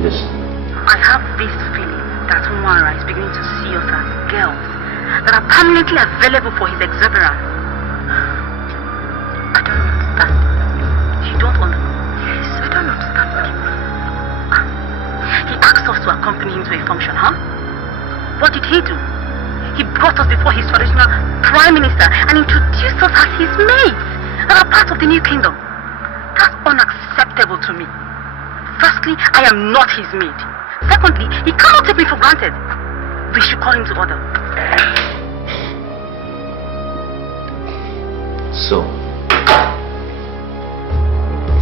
Listen. I have this feeling that Umara is beginning to see us as girls that are permanently available for his exuberance. I don't understand. You don't understand? Yes, I don't understand. He asked us to accompany him to a function, huh? What did he do? He brought us before his traditional prime minister and introduced us as his maids that are part of the new kingdom. That's unacceptable to me. Firstly, I am not his maid. Secondly, he cannot take me for granted. We should call him to order. So,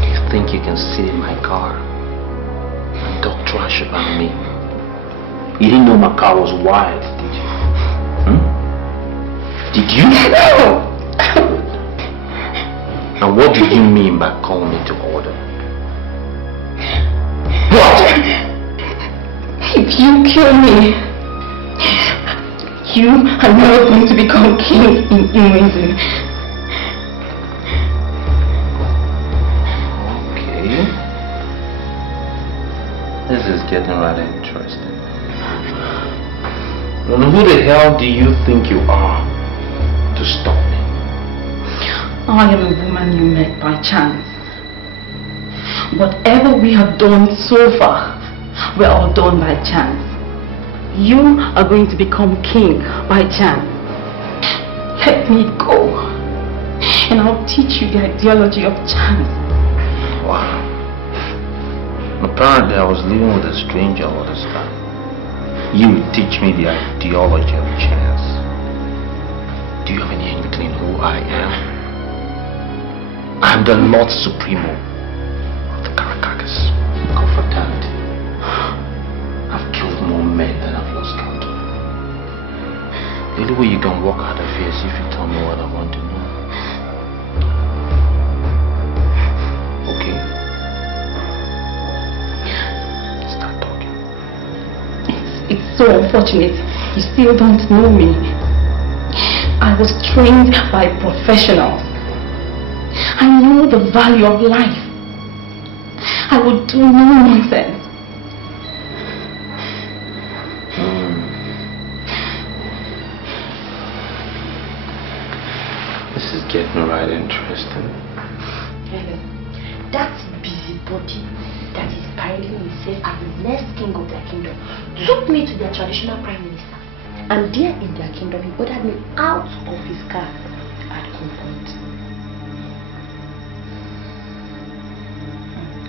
you think you can sit in my car and talk trash about me? You didn't know my car was wild, did you? Did you? No! And what do you mean by calling me to order? What? If you kill me, you are never going to become king in Imwezi. Okay. This is getting rather interesting. And who the hell do you think you are to stop me? I am a woman you met by chance. Whatever we have done so far, we're all done by chance. You are going to become king by chance. Let me go, and I'll teach you the ideology of chance. Wow. Apparently I was living with a stranger all this time. You teach me the ideology of chance. Do you have any inkling who I am? I'm the Lord Supremo of the Caracas confraternity. I've killed more men than I've lost count of. The only way you can walk out of here is if you tell me what I want to know. Okay? Start talking. It's so unfortunate you still don't know me. I was trained by professionals. I know the value of life. I would do no nonsense. This is getting right interesting. That busybody that is parading himself as the next king of their kingdom took me to their traditional prime minister, and there in their kingdom he ordered me out of his car at gunpoint.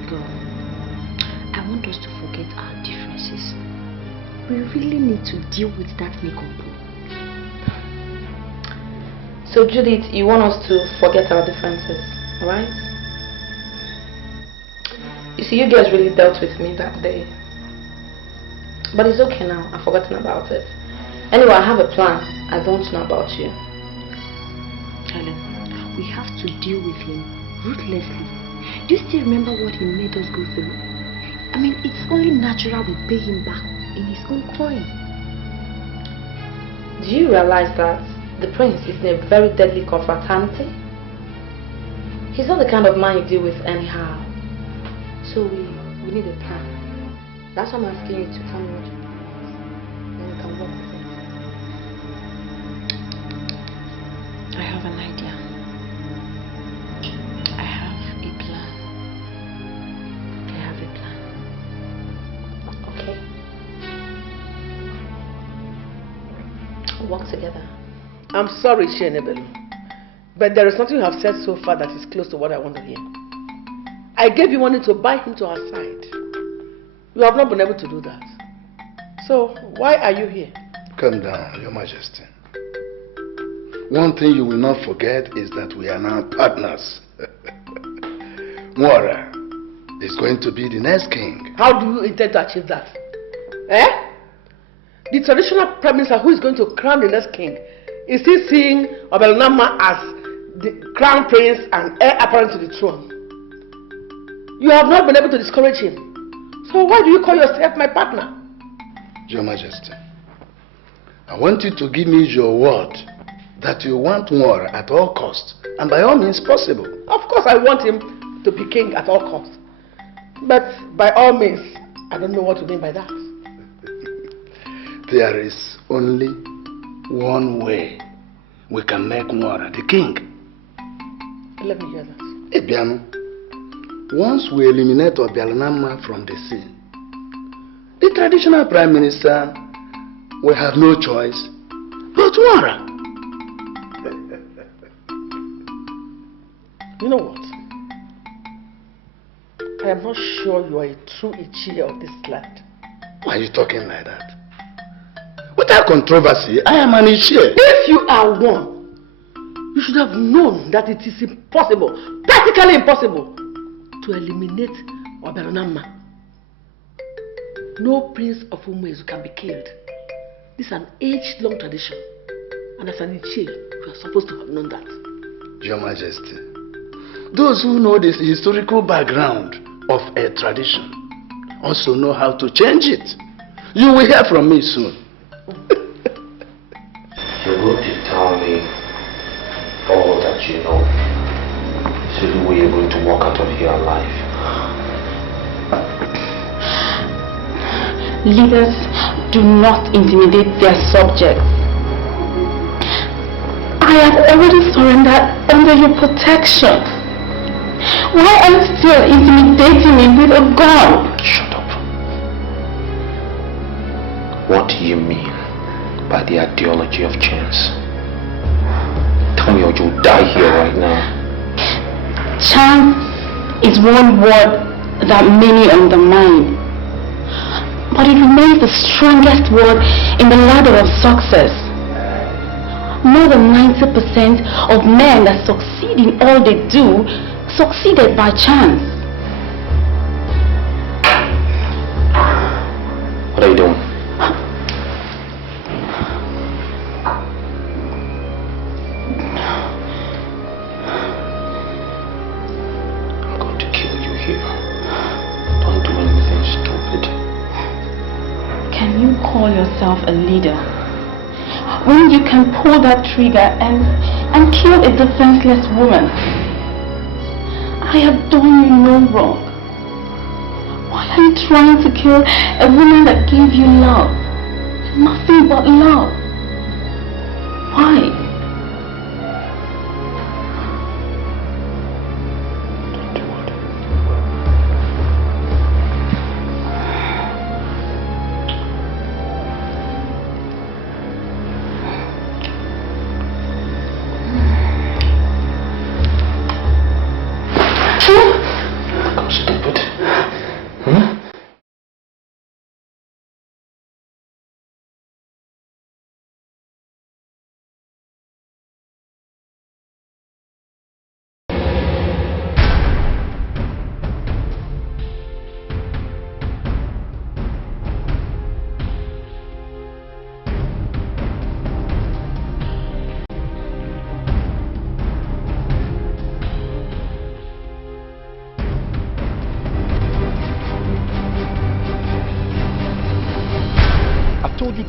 Girl, I want us to forget our differences. We really need to deal with that makeup. So Judith, you want us to forget our differences, right? You see, you guys really dealt with me that day. But it's okay now, I've forgotten about it. Anyway, I have a plan. I don't know about you. Helen, we have to deal with him ruthlessly. Do you still remember what he made us go through? I mean, it's only natural we pay him back in his own coin. Do you realize that the prince is in a very deadly confraternity? He's not the kind of man you deal with anyhow. So we need a plan. That's why I'm asking you to tell me what you plan. Then we can work with it. I have an idea. I have a plan. I have a plan. Okay. We'll work together. I'm sorry, Shenebelu, but there is nothing you have said so far that is close to what I want to hear. I gave you money to buy him to our side. You have not been able to do that. So, why are you here? Calm down, Your Majesty. One thing you will not forget is that we are now partners. Mwara is going to be the next king. How do you intend to achieve that? Eh? The traditional prime minister who is going to crown the next king, is he seeing Obelnama as the crown prince and heir apparent to the throne. You have not been able to discourage him. So why do you call yourself my partner? Your Majesty, I want you to give me your word that you want war at all costs, and by all means possible. Of course I want him to be king at all costs. But by all means, I don't know what you mean by that. There is only one way we can make Nwara the king. Let me hear that. Ebiano, once we eliminate Obialanama from the scene, the traditional prime minister will have no choice but Nwara. You know what? I am not sure you are a true Ichie of this land. Why are you talking like that? Without controversy, I am an Ichie. If you are one, you should have known that it is impossible, practically impossible, to eliminate Obialanama. No prince of Umuezu can be killed. This is an age-long tradition. And as an Ichie, you are supposed to have known that. Your Majesty, those who know the historical background of a tradition also know how to change it. You will hear from me soon. You're going to tell me all that you know, so that we are going to walk out of here alive. Leaders do not intimidate their subjects. I have already surrendered under your protection. Why are you still intimidating me with a gun? Shut up. What do you mean by the ideology of chance? Tell me or you'll die here right now. Chance is one word that many undermine, but it remains the strongest word in the ladder of success. More than 90% of men that succeed in all they do succeeded by chance. What are you doing? I'm going to kill you here. Don't do anything stupid. Can you call yourself a leader when you can pull that trigger and kill a defenseless woman? I have done you no wrong. Why are you trying to kill a woman that gave you love? Nothing but love. Why?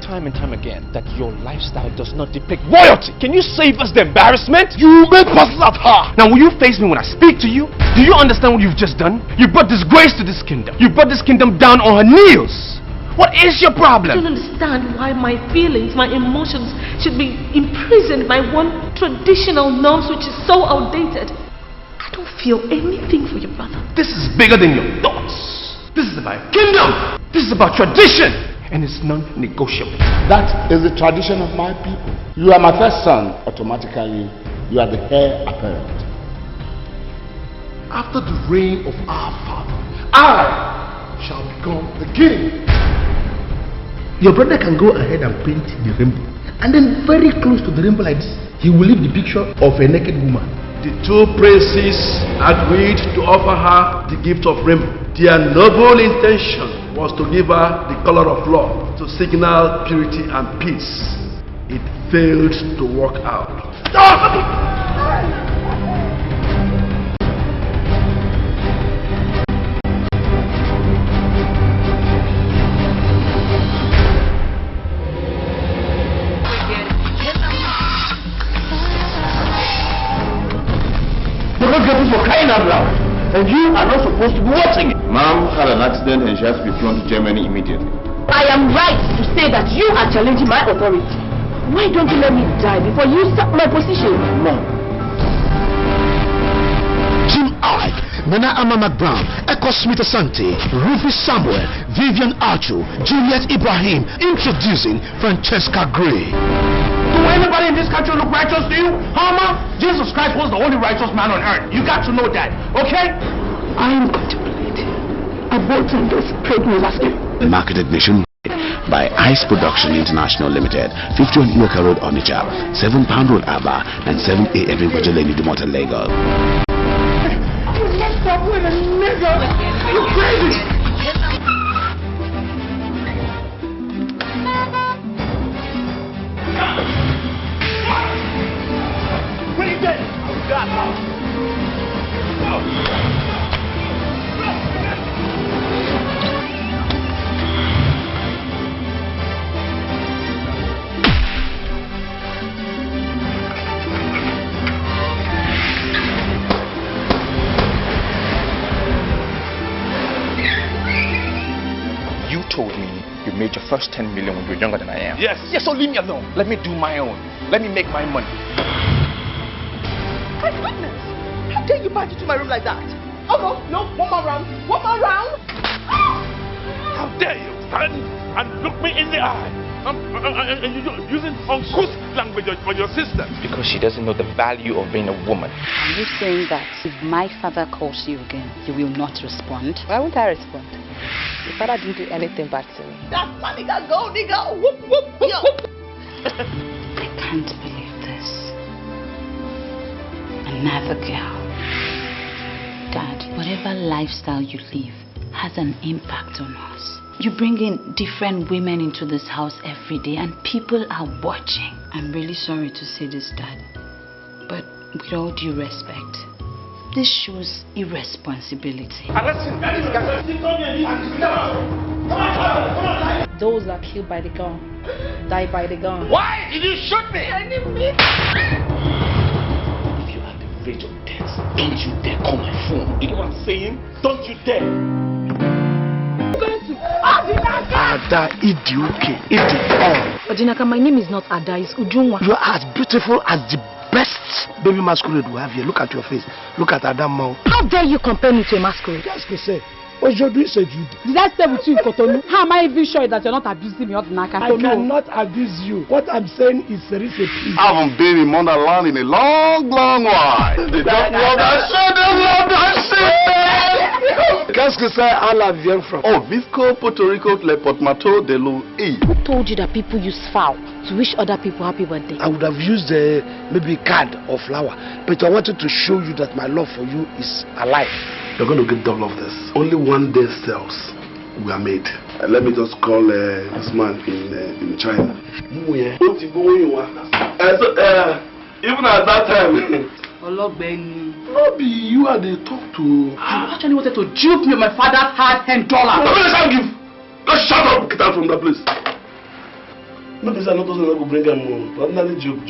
Time and time again that your lifestyle does not depict royalty. Can you save us the embarrassment? You make passes at her. Now will you face me when I speak to you? Do you understand what you've just done? You brought disgrace to this kingdom. You brought this kingdom down on her knees. What is your problem? I don't understand why my feelings, my emotions should be imprisoned by one traditional norms which is so outdated. I don't feel anything for your brother. This is bigger than your thoughts. This is about kingdom. This is about tradition. And it's non-negotiable. That is the tradition of my people. You are my first son. Automatically, you are the heir apparent. After the reign of our father, I shall become the king. Your brother can go ahead and paint the rainbow, and then very close to the rainbow like this, he will leave the picture of a naked woman. The two princes agreed to offer her the gift of rainbow. Their noble intention was to give her the color of love to signal purity and peace. It failed to work out. getting for crying out loud. And you are not supposed to be watching it. Mom had an accident and she has to be flown to Germany immediately. I am right to say that you are challenging my authority. Why don't you let me die before you usurp my position? Mom. Jim Ike, Nana Ama McBrown, Echo Smith Asante, Rufus Samuel, Vivian Archo, Juliet Ibrahim, introducing Francesca Gray. Do anybody in this country look righteous to you? Huh? Jesus Christ was the only righteous man on earth. You got to know that, okay? I am contemplating aborting this pregnant. Marketed nationwide by Ice Production International Limited, 51 Iwaka Road, Onitsha, 7 Pound Road, Aba, and 7 AM Bajoleni Dumota, Lagos. You messed up with a nigga. You crazy. What are you doing? Oh, God. You told me you made your first 10 million when you were younger than I am. Yes. Yes, so leave me alone. Let me do my own. Let me make my money. My goodness! How dare you barge into my room like that? Oh no, one more round. One more round. How dare you stand and look me in the eye? And you're using uncouth language on your sister. Because she doesn't know the value of being a woman. Are you saying that if my father calls you again, you will not respond? Why won't I respond? Your father didn't do anything bad to me. That's my nigga. Go, nigga. Whoop, whoop, yo. I can't believe this. Another girl. Dad, whatever lifestyle you live has an impact on us. You bring in different women into this house every day and people are watching. I'm really sorry to say this, Dad, but with all due respect, this shows irresponsibility. Those that are killed by the gun die by the gun. Why did you shoot me? If you are at the verge of death, don't you dare call my phone. You know what I'm saying? Don't you dare. Ada Idioke, Idi. Ojinaka, my name is not Ada, it's Ujunwa. You are as beautiful as the best baby masquerade we have here. Look at your face. Look at Adam Mao. How dare you compare me to a masquerade? Qu'est-ce que c'est? Aujourd'hui, c'est Jude. Did I stay with you in Cotonou? How am I even sure that you're not abusing me? I cannot abuse you. What I'm saying is there is a plea. I haven't been in Motherland in a long, long while. They don't love that shit. They love that shit. Qu'est-ce que c'est à la vient from? Oh, Visco, Puerto Rico, Le Portmato de l'E. Who told you that people use foul to wish other people happy birthday? I would have used maybe a card or flower, but I wanted to show you that my love for you is alive. You're going to get double of this. Only one day sales were made. Let me just call this man in China. Even at that time. Maybe you are the talk to. You actually wanted to dupe me of my father's hard-earned dollar. Just shut up, get out from that place. Maybe I'm not going to bring him home. Ordinary joke.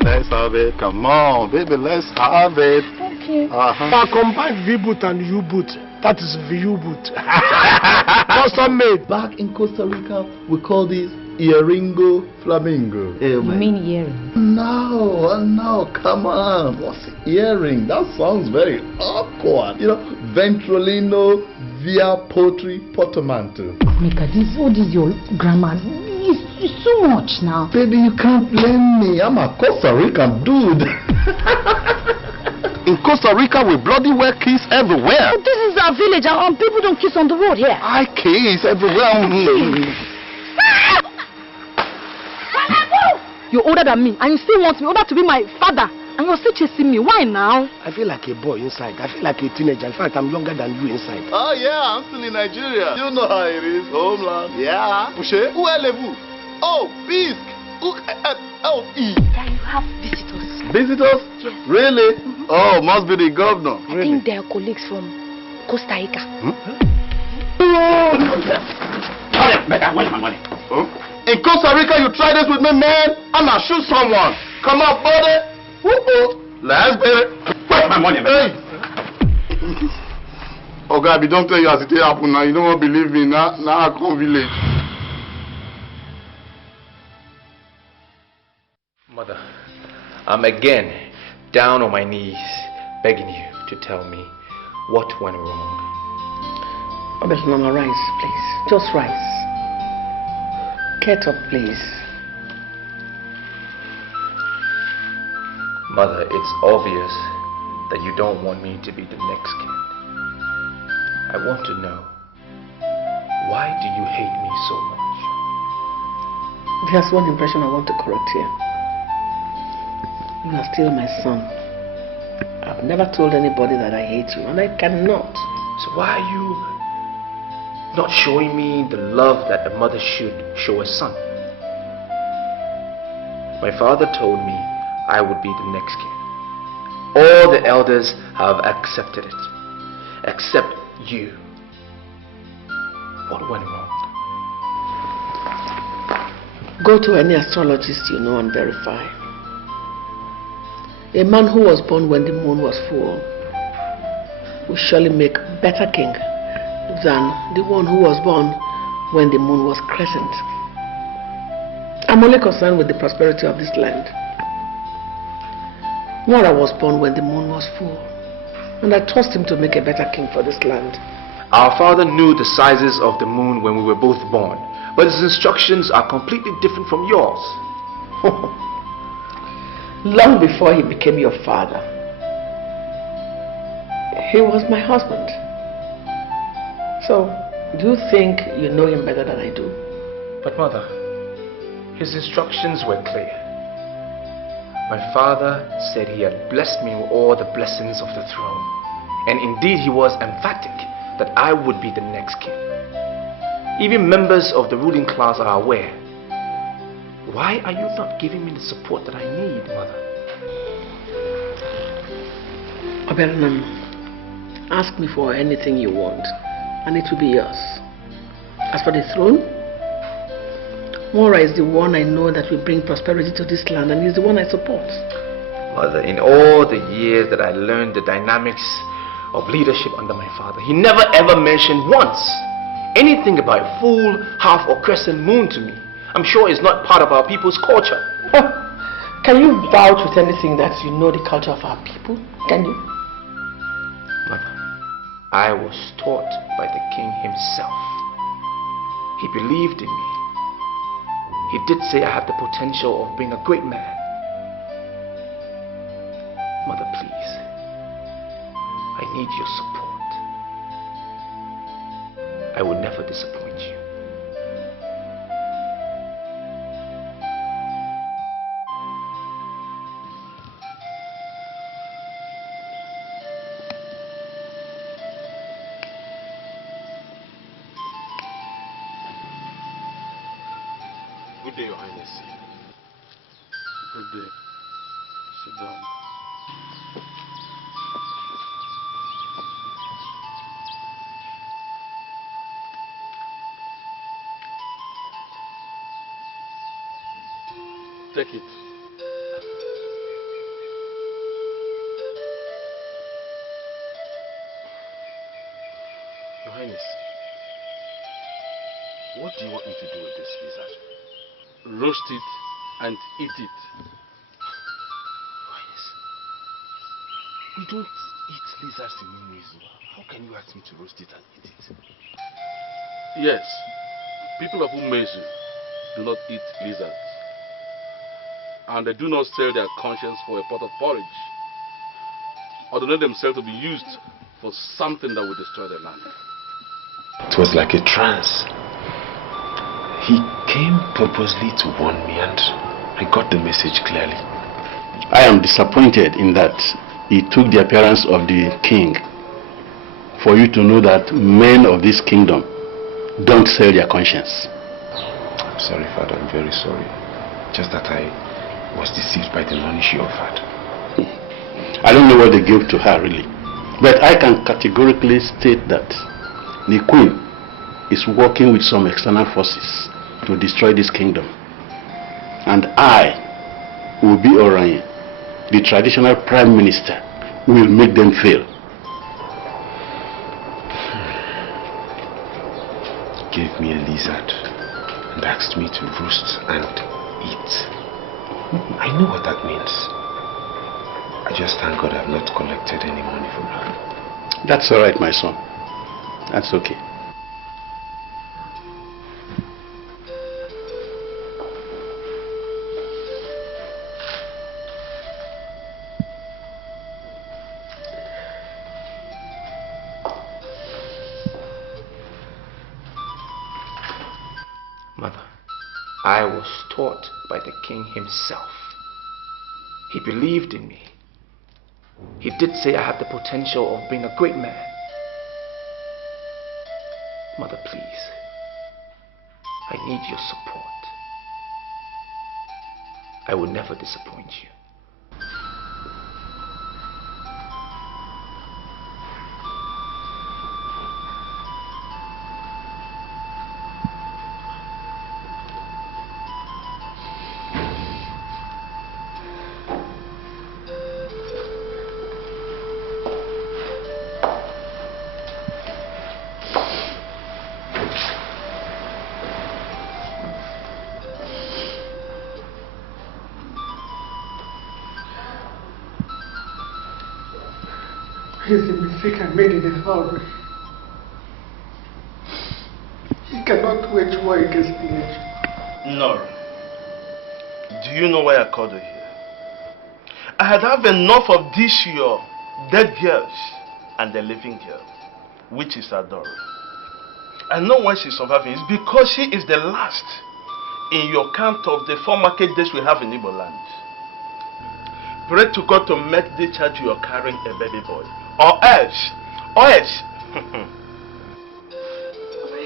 Let's have it. Come on, baby, let's have it. Okay. I combine V-boot and U-boot. That is V-U-boot. Custom made. Back in Costa Rica, we call this earringo flamingo. You mean earring? No, come on. What's earring? That sounds very awkward. You know, ventrolino via potri portamanto. Mika, all this your grammar. It's too much now. Baby, you can't blame me. I'm a Costa Rican dude. In Costa Rica, we bloody well kiss everywhere. But this is our village and people don't kiss on the road here. I kiss everywhere. You're older than me and you still want me older to be my father. And you're still chasing me. Why now? I feel like a boy inside. I feel like a teenager. In fact, I'm younger than you inside. Oh yeah, I'm still in Nigeria. You know how it is. Homeland. Yeah. Pouché. Où allez-vous? Oh, Bisque. Oh, E. That you have visitors. Visitors? Yes. Really? Oh, must be the governor. I think they are colleagues from Costa Rica. Where's my money? Huh? In Costa Rica, you try this with me, man? I'm gonna shoot someone. Come on, buddy. Let's get it. Where's my money, man? Hey, Oh God, don't tell you as it happened now. You don't want to believe me. Now I come village. Mother, I'm again down on my knees begging you to tell me what went wrong. Mama, rise, please. Just rise. Get up, please. Mother, it's obvious that you don't want me to be the next king. I want to know, why do you hate me so much? There's one impression I want to correct here. You are still my son. I've never told anybody that I hate you, and I cannot. So why are you not showing me the love that a mother should show a son? My father told me I would be the next king. All the elders have accepted it, except you. What went wrong? Go to any astrologist you know and verify. A man who was born when the moon was full will surely make a better king than the one who was born when the moon was crescent. I'm only concerned with the prosperity of this land. Nora was born when the moon was full, and I trust him to make a better king for this land. Our father knew the sizes of the moon when we were both born, but his instructions are completely different from yours. Long before he became your father, he was my husband. So, do you think you know him better than I do? But mother, his instructions were clear. My father said he had blessed me with all the blessings of the throne. And indeed he was emphatic that I would be the next king. Even members of the ruling class are aware. Why are you not giving me the support that I need, mother? Oberonam, ask me for anything you want, and it will be yours. As for the throne, Mora is the one I know that will bring prosperity to this land, and he's the one I support. Mother, in all the years that I learned the dynamics of leadership under my father, he never ever mentioned once anything about full, half or crescent moon to me. I'm sure it's not part of our people's culture. Can you vouch with anything that you know the culture of our people? Can you? Mother, I was taught by the king himself. He believed in me. He did say I have the potential of being a great man. Mother, please. I need your support. I will never disappoint you. Good day, Your Highness. Good day. Sit down. Take it. Your Highness, what do you want me to do with this lizard? Roast it and eat it. We don't eat lizards in Umuezu. How can you ask me to roast it and eat it? Yes, people of Umuezu do not eat lizards. And they do not sell their conscience for a pot of porridge. Or donate themselves to be used for something that will destroy their land. It was like a trance. He came purposely to warn me, and I got the message clearly. I am disappointed in that he took the appearance of the king for you to know that men of this kingdom don't sell their conscience. I'm sorry, Father, I'm very sorry. Just that I was deceived by the money she offered. I don't know what they gave to her really, but I can categorically state that the queen is working with some external forces to destroy this kingdom, and I will be Orion, the traditional prime minister, who will make them fail. gave me a lizard and asked me to roast and eat. I know what that means. I just thank God I've not collected any money from her. That's all right, my son. That's okay. Mother, I was taught by the king himself. He believed in me. He did say I have the potential of being a great man. Mother, please, I need your support. I will never disappoint you. It's a mistake I made in a hurry. You cannot wage war against nature. No. Do you know why I called you here? I had enough of this your dead girls and the living girl, which is Adora. I know why she's surviving. It's because she is the last in your count of the 4 market days we have in Igbo land. Pray to God to make the charge you are carrying a baby boy. Or else. My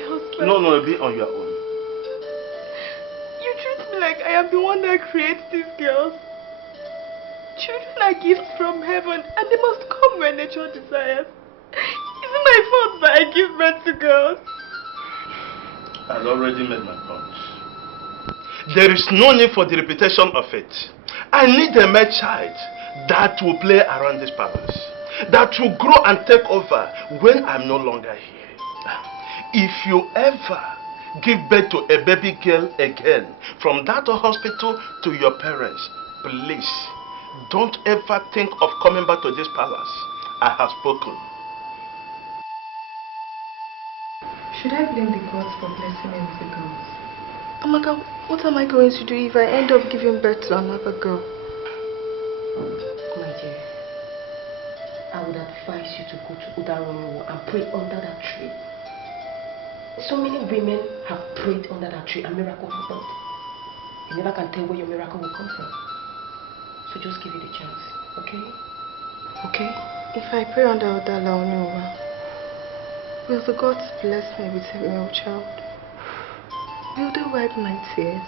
husband. No, be on your own. You treat me like I am the one that creates these girls. Children are gifts from heaven and they must come where nature desires. Is it my fault that I give birth to girls? I've already made my point. There is no need for the repetition of it. I need a male child that will play around this palace, that will grow and take over when I'm no longer here. If you ever give birth to a baby girl again from that hospital to your parents, please don't ever think of coming back to this palace. I have spoken. Should I blame the gods for blessing me with the girls? Amaka, what am I going to do if I end up giving birth to another girl? My dear, I would advise you to go to Udaromo and pray under that tree. So many women have prayed under that tree and miracle happened. You never can tell where your miracle will come from. So just give it a chance, okay? Okay. If I pray under Udalaonyowa, will the gods bless me with a male child? Will they wipe my tears?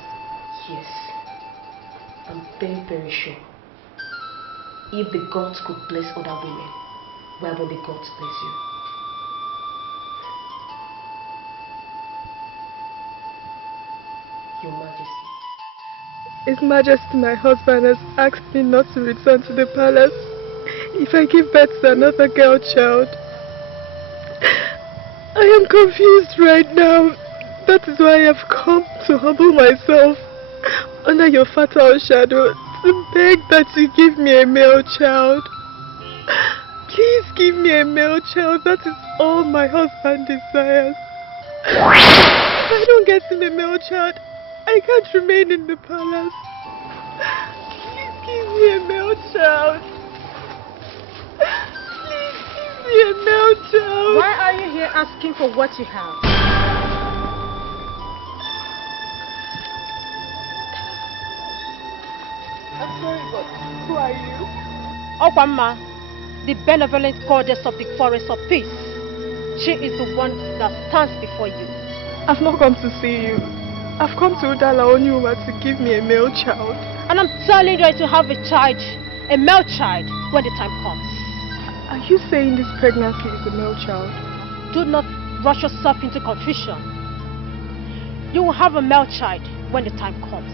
Yes. I'm very, very sure. If the gods could bless other women, why won't the gods bless you? Your Majesty. His Majesty, my husband, has asked me not to return to the palace if I give birth to another girl child. I am confused right now. That is why I have come to humble myself under your fatal shadow to beg that you give me a male child. Please give me a male child. That is all my husband desires. If I don't get him a male child, I can't remain in the palace. Please give me a male child. Please give me a male child. Why are you here asking for what you have? I'm sorry, but who are you? Okwamma, the benevolent goddess of the forest of peace. She is the one that stands before you. I've not come to see you. I've come to Udalaonyowa to give me a male child. And I'm telling you to have a child, a male child, when the time comes. Are you saying this pregnancy is a male child? Do not rush yourself into confusion. You will have a male child when the time comes.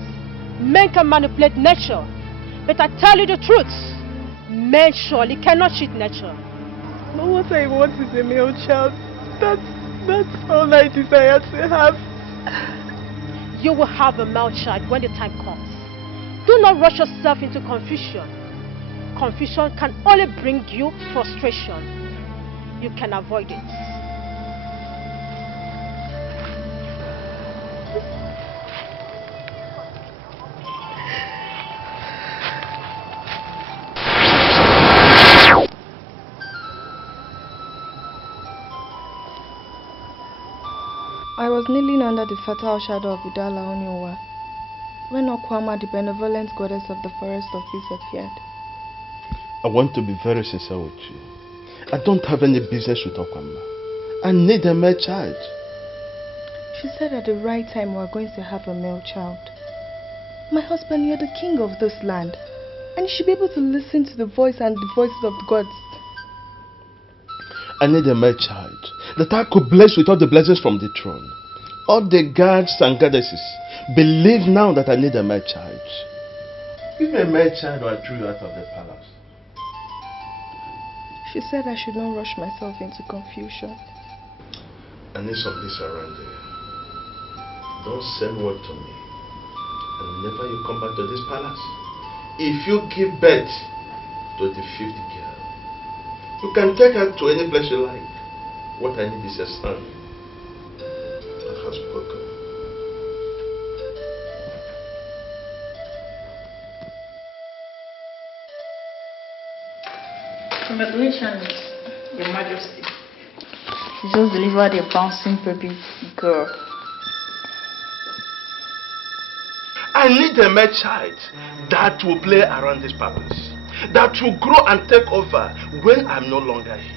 Men can manipulate nature, but I tell you the truth, men surely cannot cheat nature. But what I want is a male child. That's That's all I desire to have. You will have a male child when the time comes. Do not rush yourself into confusion. Confusion can only bring you frustration. You can avoid it. I was kneeling under the fertile shadow of Udala Onyowa when Okwama, the benevolent goddess of the forest of peace, appeared. I want to be very sincere with you. I don't have any business with Okwama. I need a male child. She said at the right time we are going to have a male child. My husband, you're the king of this land, and you should be able to listen to the voice and the voices of the gods. I need a male child that I could bless with all the blessings from the throne. All the gods and goddesses believe now that I need a male child. Give me a male child or I threw you out of the palace. She said I should not rush myself into confusion. I need some peace around here. Don't send word to me. And whenever you come back to this palace, if you give birth to the 50th girl, you can take her to any place you like. What I need is a son. I have spoken. Congratulations, Your Majesty. She just delivered a bouncing baby girl. I need a male child that will play around this palace, that will grow and take over when I'm no longer here.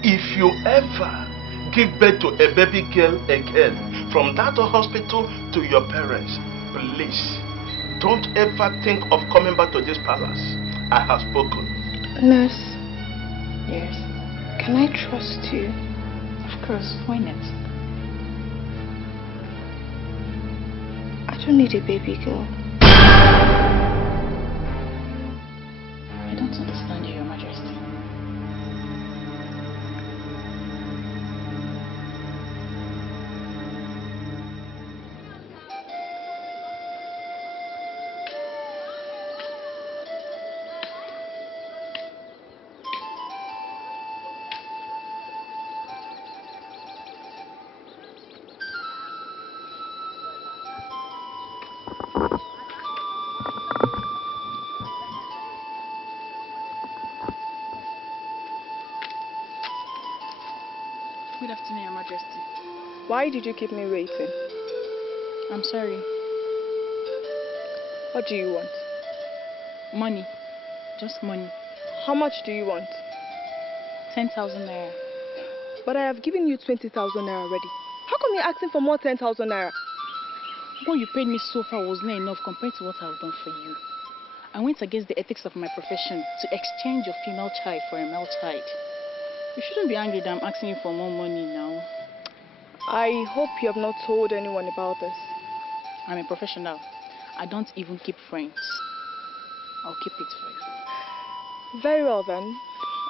If you ever give birth to a baby girl again from that hospital to your parents, please don't ever think of coming back to this palace. I have spoken. Nurse. Yes? Can I trust you? Of course, why not? I don't need a baby girl. I don't understand you, Your Majesty. Good afternoon, Your Majesty. Why did you keep me waiting? I'm sorry. What do you want? Money. Just money. How much do you want? 10,000 naira. But I have given you 20,000 naira already. How come you're asking for more 10,000 naira? What you paid me so far was not enough compared to what I've done for you. I went against the ethics of my profession to exchange your female child for a male child. You shouldn't be angry that I'm asking you for more money now. I hope you have not told anyone about this. I'm a professional. I don't even keep friends. I'll keep it for you. Very well then.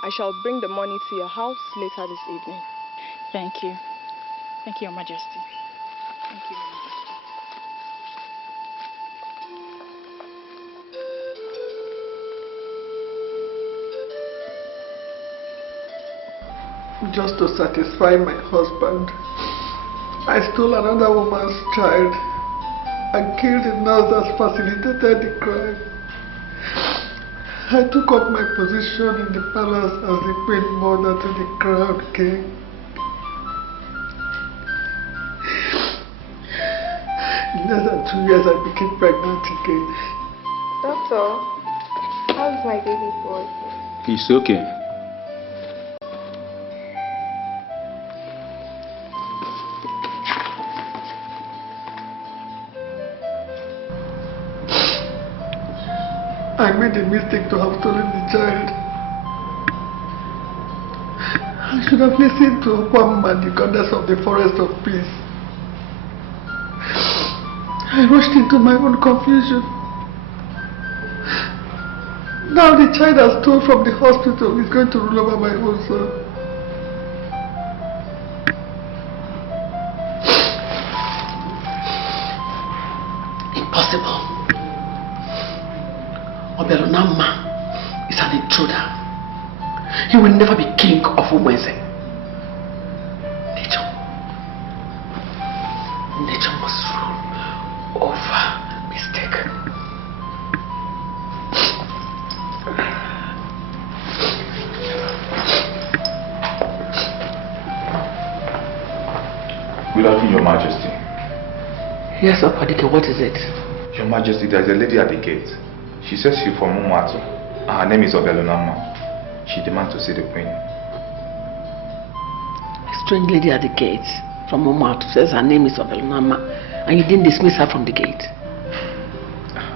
I shall bring the money to your house later this evening. Thank you. Thank you, Your Majesty. Thank you, Your Majesty. Just to satisfy my husband, I stole another woman's child and killed the nurse that facilitated the crime. I took up my position in the palace as the queen mother to the crowned king. In less than 2 years, I became pregnant again. Doctor, how is my baby boy? He's okay. I made a mistake to have stolen the child. I should have listened to Okwamba, the goddess of the forest of peace. I rushed into my own confusion. Now the child I stole from the hospital is going to rule over my own son. Obelonama is an intruder. He will never be king of Umweze. Nature must rule over mistake. Good afternoon, Your Majesty. Yes, Opadike, what is it? Your Majesty, there's a lady at the gate. She says she's from Umwatu. Her name is Obelonama. She demands to see the queen. A strange lady at the gate from Umwatu says her name is Obelonama, and you didn't dismiss her from the gate.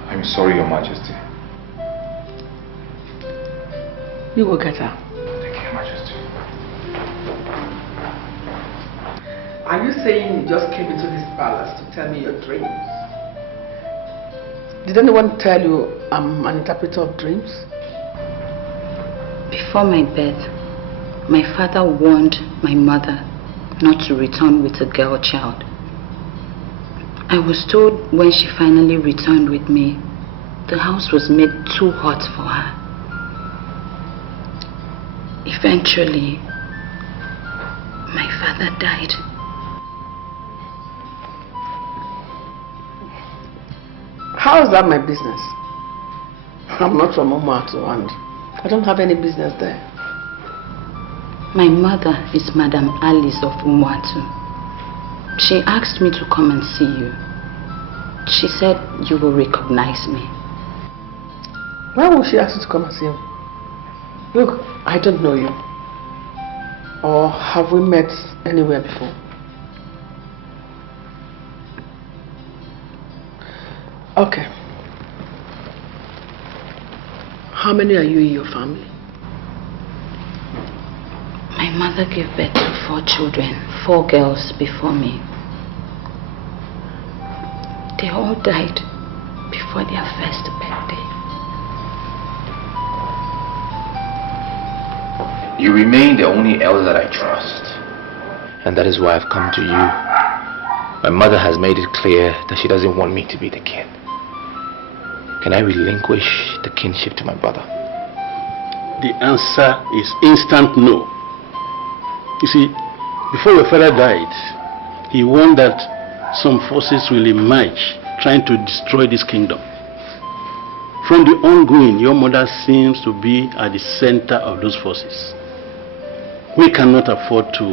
I'm sorry, Your Majesty. You go get her. Thank you, Your Majesty. Are you saying you just came into this palace to tell me your dreams? Did anyone tell you I'm an interpreter of dreams? Before my birth, my father warned my mother not to return with a girl child. I was told when she finally returned with me, the house was made too hot for her. Eventually, my father died. How is that my business? I'm not from Umwatu and I don't have any business there. My mother is Madam Alice of Umwatu. She asked me to come and see you. She said you will recognize me. Why would she ask you to come and see me? Look, I don't know you. Or have we met anywhere before? Okay. How many are you in your family? My mother gave birth to 4 children, 4 girls before me. They all died before their first birthday. You remain the only elder that I trust. And that is why I've come to you. My mother has made it clear that she doesn't want me to be the king. Can I relinquish the kingship to my brother? The answer is instant no. You see, before your father died, he warned that some forces will emerge trying to destroy this kingdom. From the ongoing, your mother seems to be at the center of those forces. We cannot afford to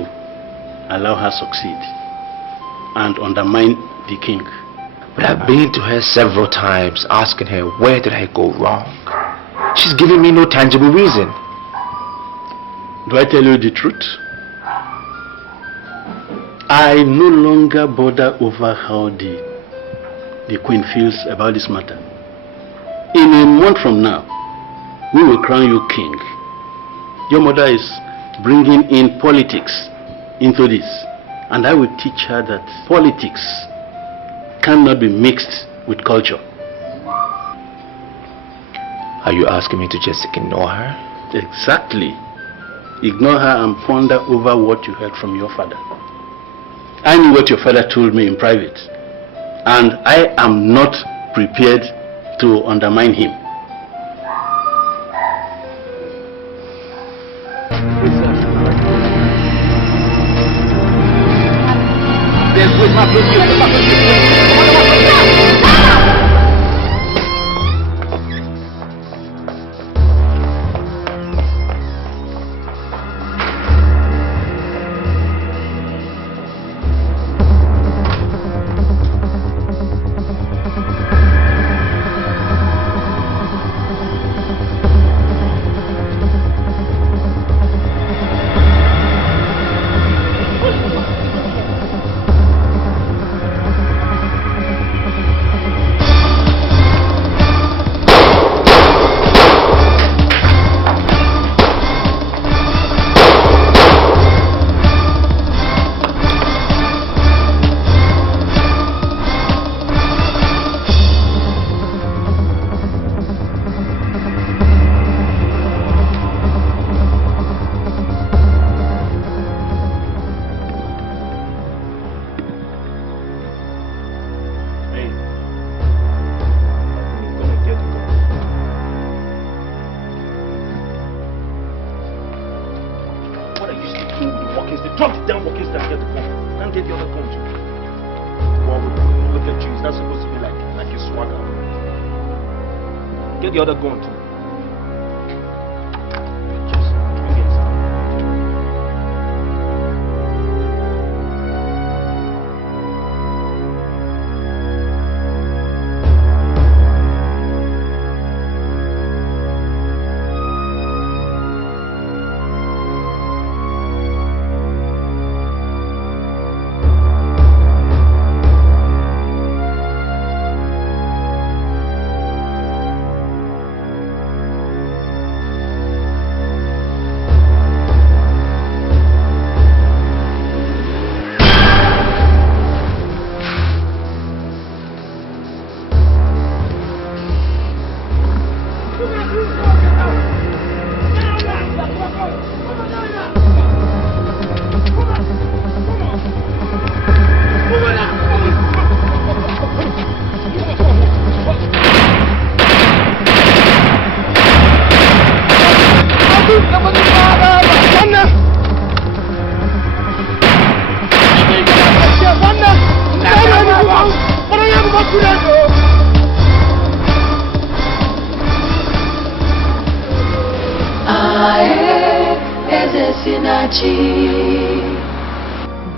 allow her succeed and undermine the king. But I've been to her several times asking her, where did I go wrong? She's giving me no tangible reason. Do I tell you the truth? I no longer bother over how the queen feels about this matter. In a month from now, we will crown you king. Your mother is bringing in politics into this, and I will teach her that politics cannot be mixed with culture. Are you asking me to just ignore her? Exactly. Ignore her and ponder over what you heard from your father. I knew what your father told me in private, and I am not prepared to undermine him. Drop the damn walking stick and get the gun. Can't get the other gun too. Well, look at you. It's not supposed to be like your swagger. Get the other gun too.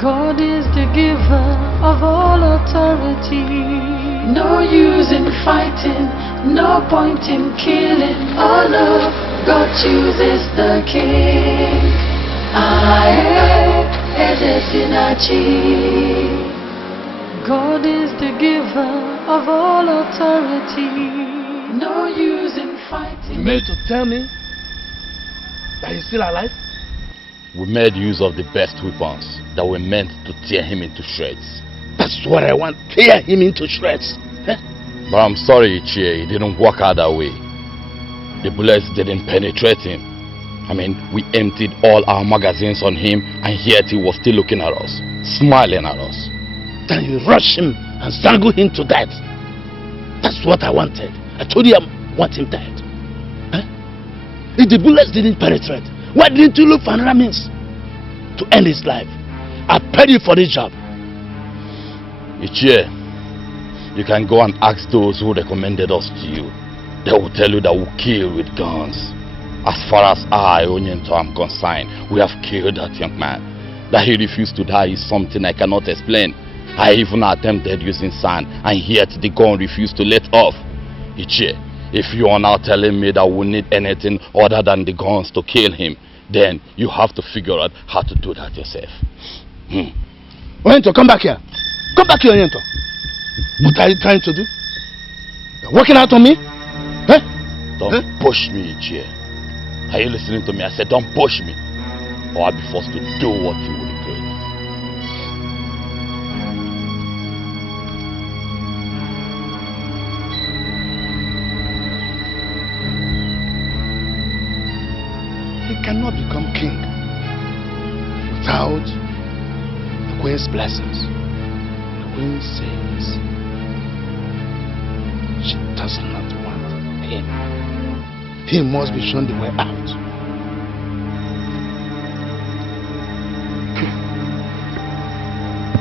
God is the giver of all authority. No use in fighting, no point in killing. Oh no, God chooses the king. God is the giver of all authority. No use in fighting. You meant to tell me that he's still alive? We made use of the best weapons that were meant to tear him into shreds. That's what I want. Tear him into shreds. Eh? But I'm sorry, Ichie, it didn't work out that way. The bullets didn't penetrate him. I mean, we emptied all our magazines on him, and yet he was still looking at us, smiling at us. Then you rush him and strangle him to death. That's what I wanted. I told you I want him dead. Eh? If the bullets didn't penetrate, why didn't you look for another means to end his life? I paid you for this job. Ichie, you can go and ask those who recommended us to you. They will tell you that we kill with guns. As far as I, Onyento, am concerned, we have killed that young man. That he refused to die is something I cannot explain. I even attempted using sand, and yet the gun refused to let off. Ichie, if you are now telling me that we need anything other than the guns to kill him, then you have to figure out how to do that yourself. Onyento, come back here. Come back here, Onyento. What are you trying to do? You're working out on me? Eh? Don't push me, Ichie. Are you listening to me? I said don't push me, or I'll be forced to do what you will regret. He cannot become king without the queen's blessings. The queen says she does not want him. He must be shown the way out.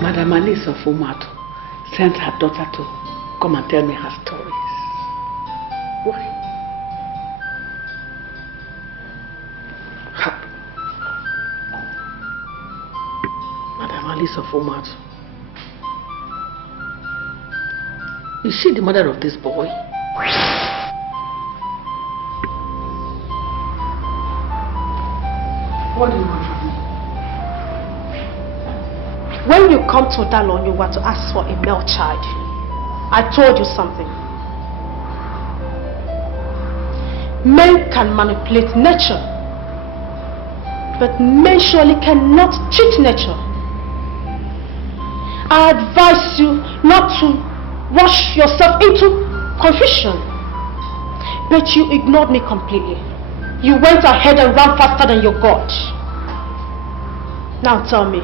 Madam Alice of Umato sent her daughter to come and tell me her stories. Why? Madam Alice of Umato. Is she the mother of this boy? What do you want from me? When you come to Dalon, you were to ask for a male child. I told you something. Men can manipulate nature, but men surely cannot cheat nature. I advise you not to rush yourself into confusion, but you ignored me completely. You went ahead and ran faster than your God. Now tell me,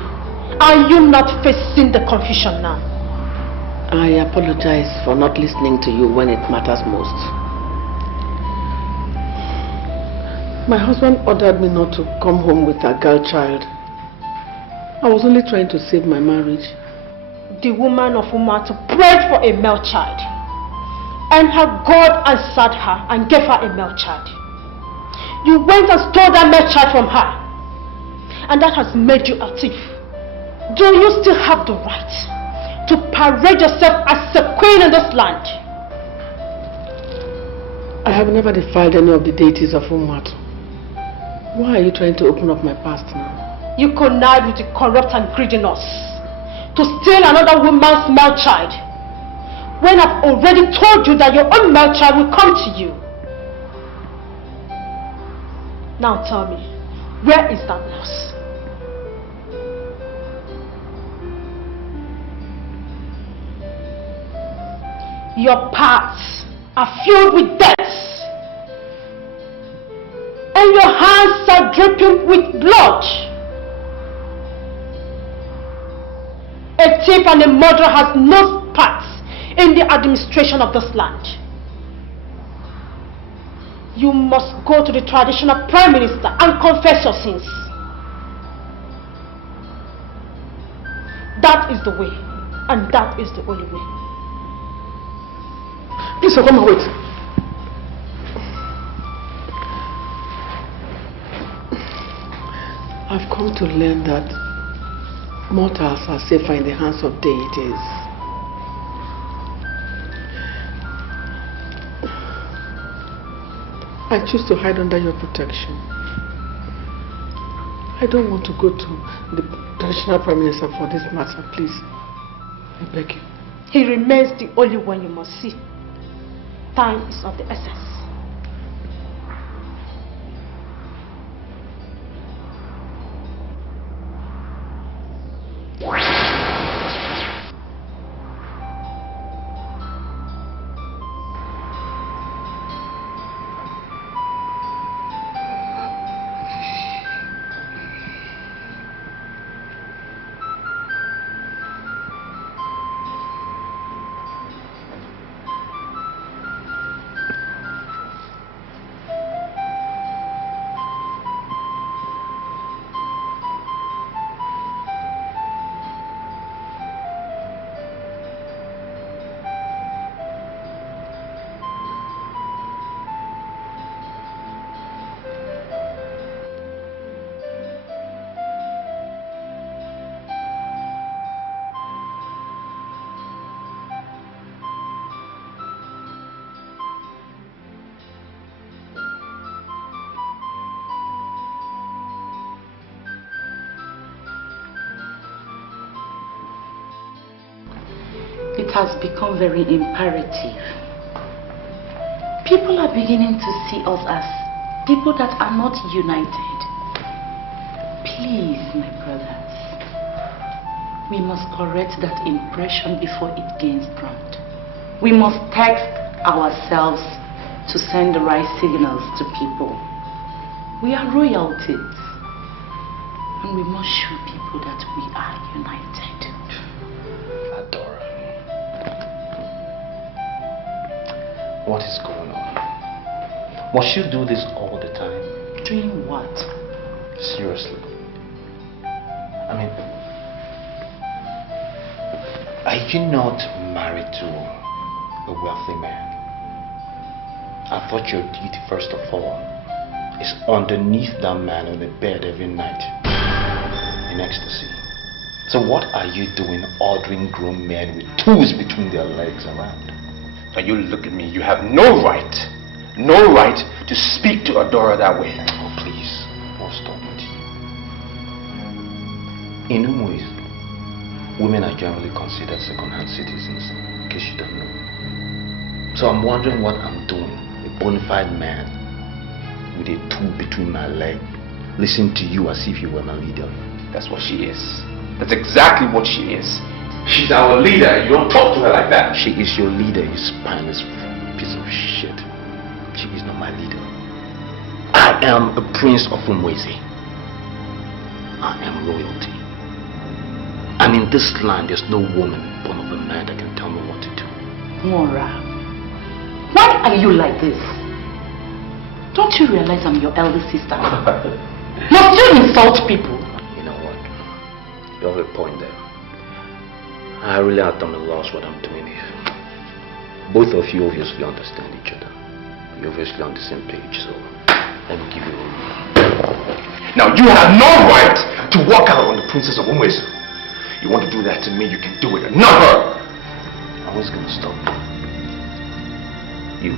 are you not facing the confusion now? I apologize for not listening to you when it matters most. My husband ordered me not to come home with a girl child. I was only trying to save my marriage. The woman of Umatu prayed for a male child, and her God answered her and gave her a male child. You went and stole that male child from her, and that has made you a thief. Do you still have the right to parade yourself as a queen in this land? I have never defiled any of the deities of Umatu. Why are you trying to open up my past now? You connive with the corrupt and greedy nurse to steal another woman's male child, when I've already told you that your own male child will come to you. Now tell me, where is that nurse? Your parts are filled with deaths, and your hands are dripping with blood. A thief and a murderer has no parts in the administration of this land. You must go to the traditional prime minister and confess your sins. That is the way, and that is the only way. Please, come and wait. I've come to learn that mortals are safer in the hands of deities. I choose to hide under your protection. I don't want to go to the traditional prime minister for this matter, please. I beg you. He remains the only one you must see. Time is of the essence. It has become very imperative. People are beginning to see us as people that are not united. Please, my brothers, we must correct that impression before it gains ground. We must text ourselves to send the right signals to people. We are royalties, and we must show people that we are united. Adora, what is going on? Must you do this all the time? Doing what? Seriously. I mean, are you not married to a wealthy man? I thought your duty, first of all, is underneath that man on the bed every night in ecstasy. So what are you doing ordering grown men with tools between their legs around? Now you look at me, you have no right to speak to Adora that way. Oh please, oh stop it. In Umuis, women are generally considered second-hand citizens, in case you don't know. So I'm wondering what I'm doing, a bona fide man with a tool between my legs, listening to you as if you were my leader. That's what she is. That's exactly what she is. She's our leader. You don't talk to her like that. She is your leader, you spineless piece of shit. She is not my leader. I am a prince of Umwezi. I am royalty. And in this land, there's no woman born of a man that can tell me what to do. Mora, why are you like this? Don't you realize I'm your elder sister? Must you insult people? You know what? You have a point there. I really at a loss what I'm doing here. Both of you obviously understand each other. You're obviously on the same page, so let me give you a Now you have no right to walk out on the princess of Umwezu. You want to do that to me, you can do it, not her. I was gonna stop you.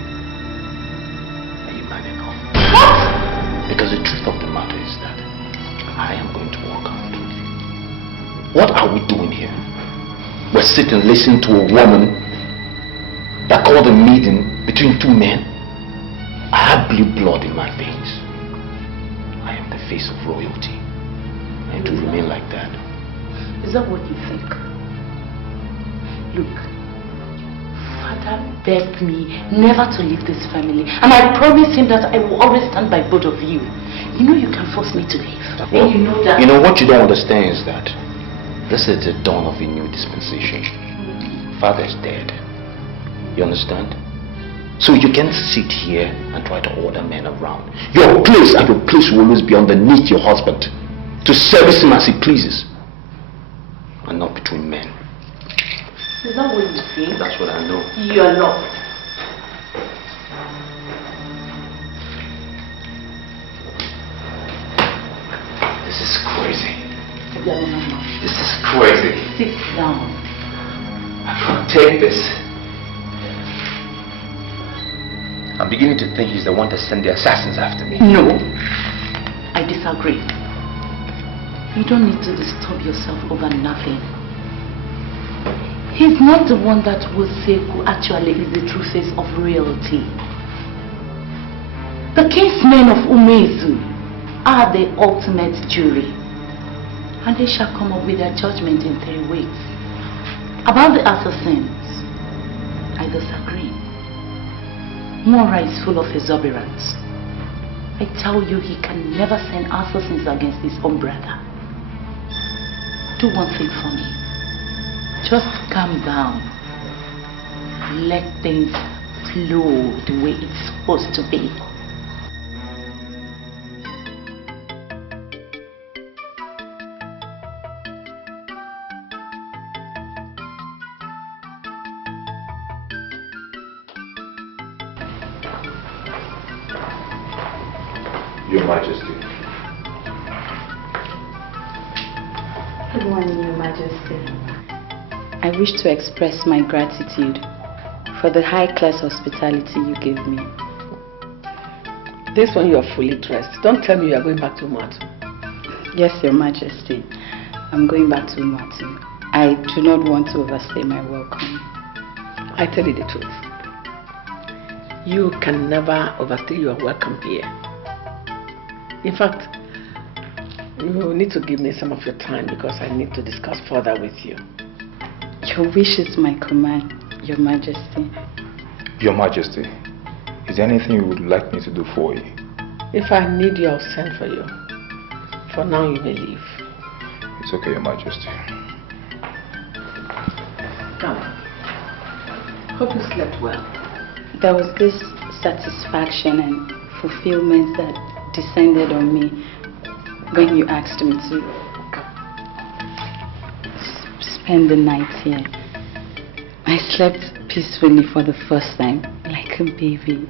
Are you man enough? What? Because the truth of the matter is that I am going to walk out. What are we doing here? We're sitting listening to a woman that called a meeting between two men. I have blue blood in my veins. I am the face of royalty. And to remain like that. Is that what you think? Look, Father begged me never to leave this family, and I promised him that I will always stand by both of you. You know you can force me to leave. Well, and you know that. You know what you don't understand is that this is the dawn of a new dispensation. Father is dead. You understand? So you can't sit here and try to order men around. Your place will always be underneath your husband, to service him as he pleases, and not between men. Is that what you think? That's what I know. You are not. This is crazy. Mama. This is crazy. Sit down. I can't take this. I'm beginning to think he's the one that sent the assassins after me. No, I disagree. You don't need to disturb yourself over nothing. He's not the one that will say who actually is the true face of royalty. The kinsmen of Umezu are the ultimate jury, and they shall come up with their judgment in 3 weeks. About the assassins, I disagree. Mora is full of exuberance. I tell you, he can never send assassins against his own brother. Do one thing for me. Just calm down. Let things flow the way it's supposed to be. Your Majesty. Good morning, Your Majesty. I wish to express my gratitude for the high-class hospitality you gave me. This one you are fully dressed. Don't tell me you are going back to Umatu. Yes, Your Majesty. I'm going back to Umatu. I do not want to overstay my welcome. I tell you the truth. You can never overstay your welcome here. In fact, you need to give me some of your time because I need to discuss further with you. Your wish is my command, Your Majesty. Your Majesty, is there anything you would like me to do for you? If I need you, I'll send for you. For now, you may leave. It's okay, Your Majesty. Come. Hope you slept well. There was this satisfaction and fulfillment that descended on me when you asked me to spend the night here. I slept peacefully for the first time, like a baby.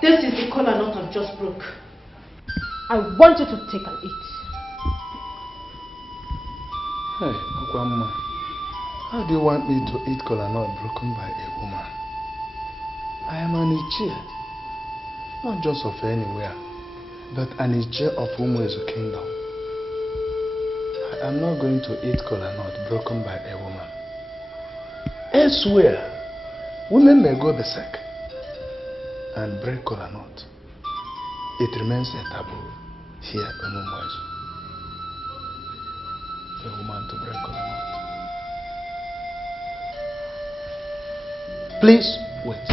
This is the kola nut I've just broke. I want you to take and eat. Hey, Grandma, how do you want me to eat kola nut broken by a woman? I am an Ichie, not just of anywhere, but an Ichie of Umuezu Kingdom. I am not going to eat kola nut broken by a woman. Elsewhere, women may go berserk and break kola nut. It remains a taboo here in Umuezu for a woman to break kola nut. Please wait.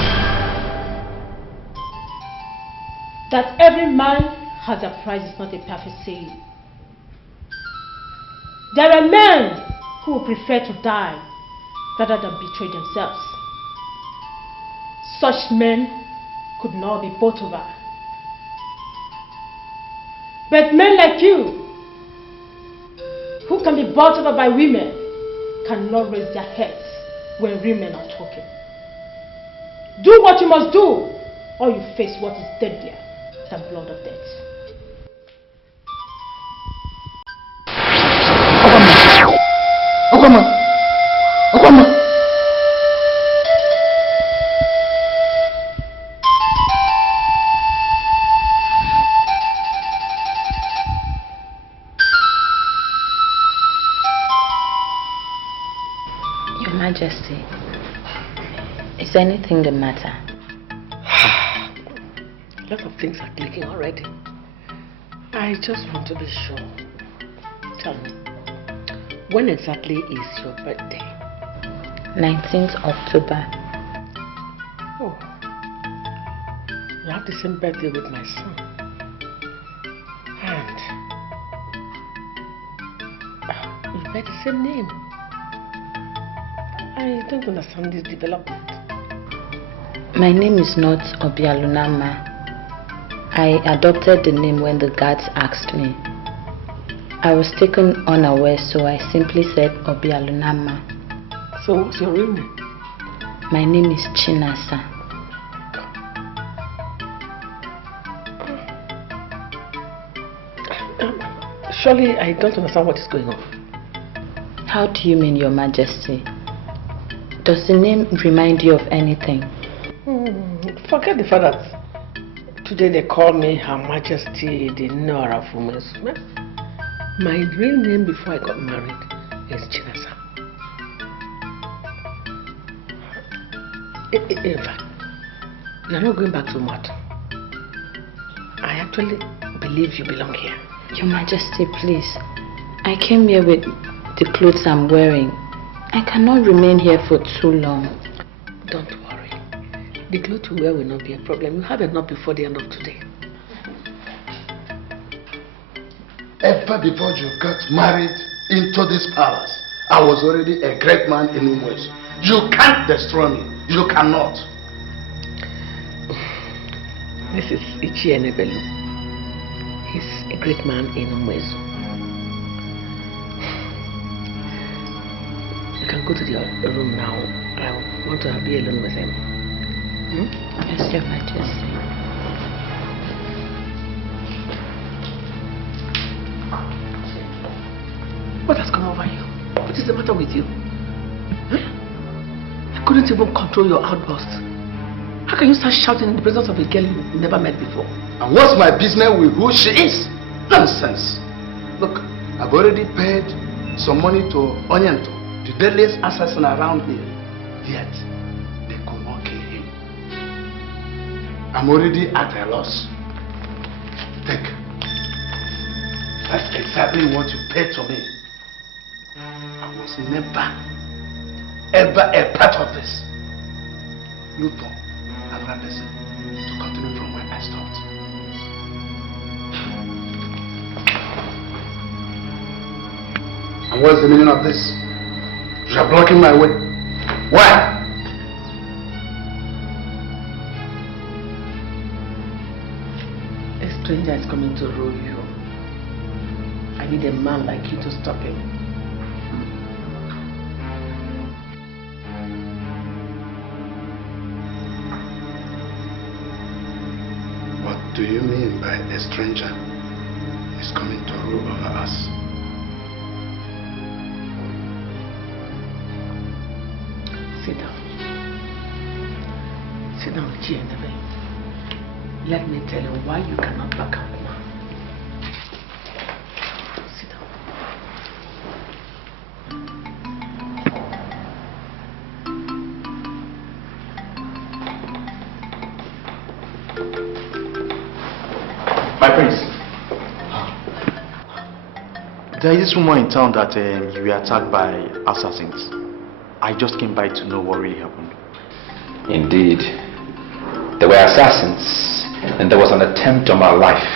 That every man has a price is not a perfect saying. There are men who would prefer to die rather than betray themselves. Such men could not be bought over. But men like you, who can be bought over by women, cannot raise their heads when women are talking. Do what you must do, or you face what is deadlier than blood of death. Okama! Your Majesty, is anything the matter? A lot of things are clicking already. I just want to be sure. Tell me, when exactly is your birthday? 19th October. Oh, you have the same birthday with my son. And you bear the same name. I don't understand this development. My name is not Obialunama. I adopted the name when the guards asked me. I was taken unaware, so I simply said Obialunama. So what's your real name? My name is Chinasa. Surely I don't understand what is going on. How do you mean, Your Majesty? Does the name remind you of anything? Forget the fact that today they call me Her Majesty the Nora of Women's. My real name before I got married is Chinasa. In fact, you are not going back to Mat. I actually believe you belong here. Your Majesty, please. I came here with the clothes I'm wearing. I cannot remain here for too long. Don't worry. The clothes you wear will not be a problem. You have enough before the end of today. Ever before you got married into this palace, I was already a great man in Umwezu. You can't destroy me. You cannot. This is Ichie Nebelu. He's a great man in Umwezu. You can go to the room now. I want to be alone with him. Yes, Your Majesty. What has come over you? What is the matter with you? You couldn't even control your outburst. How can you start shouting in the presence of a girl you never met before? And what's my business with who she is? Nonsense. Look, I've already paid some money to Onyento, the deadliest assassin around here. Yet, they could not kill him. I'm already at a loss. Take. That's exactly what you paid to me. I was never, ever a part of this. Look for another person to continue from where I stopped. And what's the meaning of this? You are blocking my way. Why? A stranger is coming to rule you. I need a man like you to stop him. What do you mean by a stranger is coming to rule over us? Sit down. Sit down, Chienebe. Let me tell you why you cannot back up now. Sit down. My prince, there is this rumor in town that you were attacked by assassins. I just came by to know what really happened. Indeed. There were assassins and there was an attempt on my life.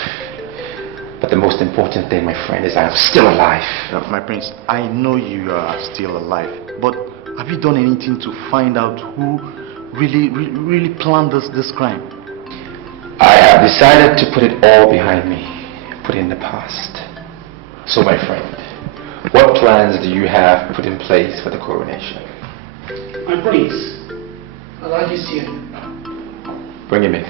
But the most important thing, my friend, is I am still alive. My prince, I know you are still alive, but have you done anything to find out who really planned this crime? I have decided to put it all behind me, put it in the past. So, my friend, what plans do you have put in place for the coronation? My prince, Alhaji is here. Bring him in.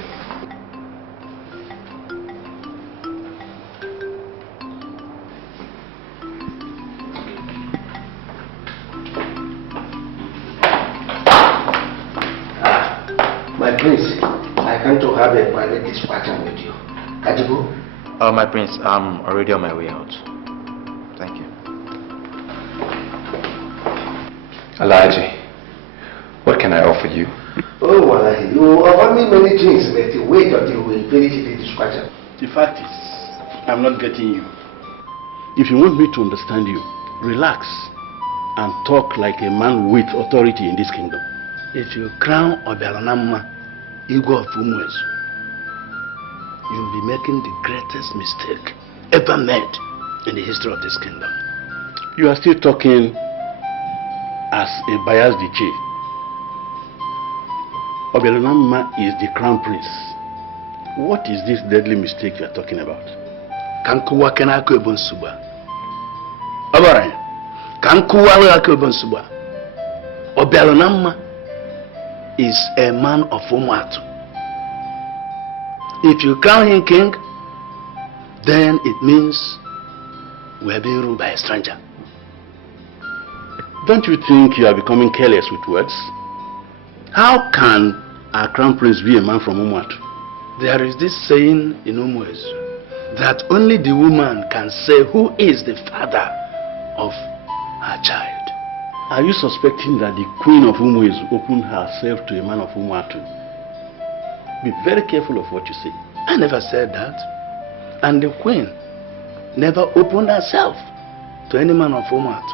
My prince, I come to have a private discussion with you. Ajibo? My prince, I'm already on my way out. Thank you. Alhaji, what can I offer you? Oh, Alhaji, you offer me many things, but wait until we finish the discussion. The fact is, I'm not getting you. If you want me to understand you, relax and talk like a man with authority in this kingdom. If you crown Obialonamma, Igwe of Umuezu, you'll be making the greatest mistake ever made in the history of this kingdom. You are still talking as a biased chief. Obialonamma is the crown prince. What is this deadly mistake you are talking about? Kankuwa kenako ebonsuba. Abara, Kankuwa kenako ebonsuba. Obialonamma is a man of Umuatu. If you crown him king, then it means we are being ruled by a stranger. Don't you think you are becoming careless with words? How can our crown prince be a man from Umuatu? There is this saying in Umuezu that only the woman can say who is the father of her child. Are you suspecting that the queen of Umuezu opened herself to a man of Umuatu? Be very careful of what you say. I never said that. And the queen never opened herself to any man of Umuatu.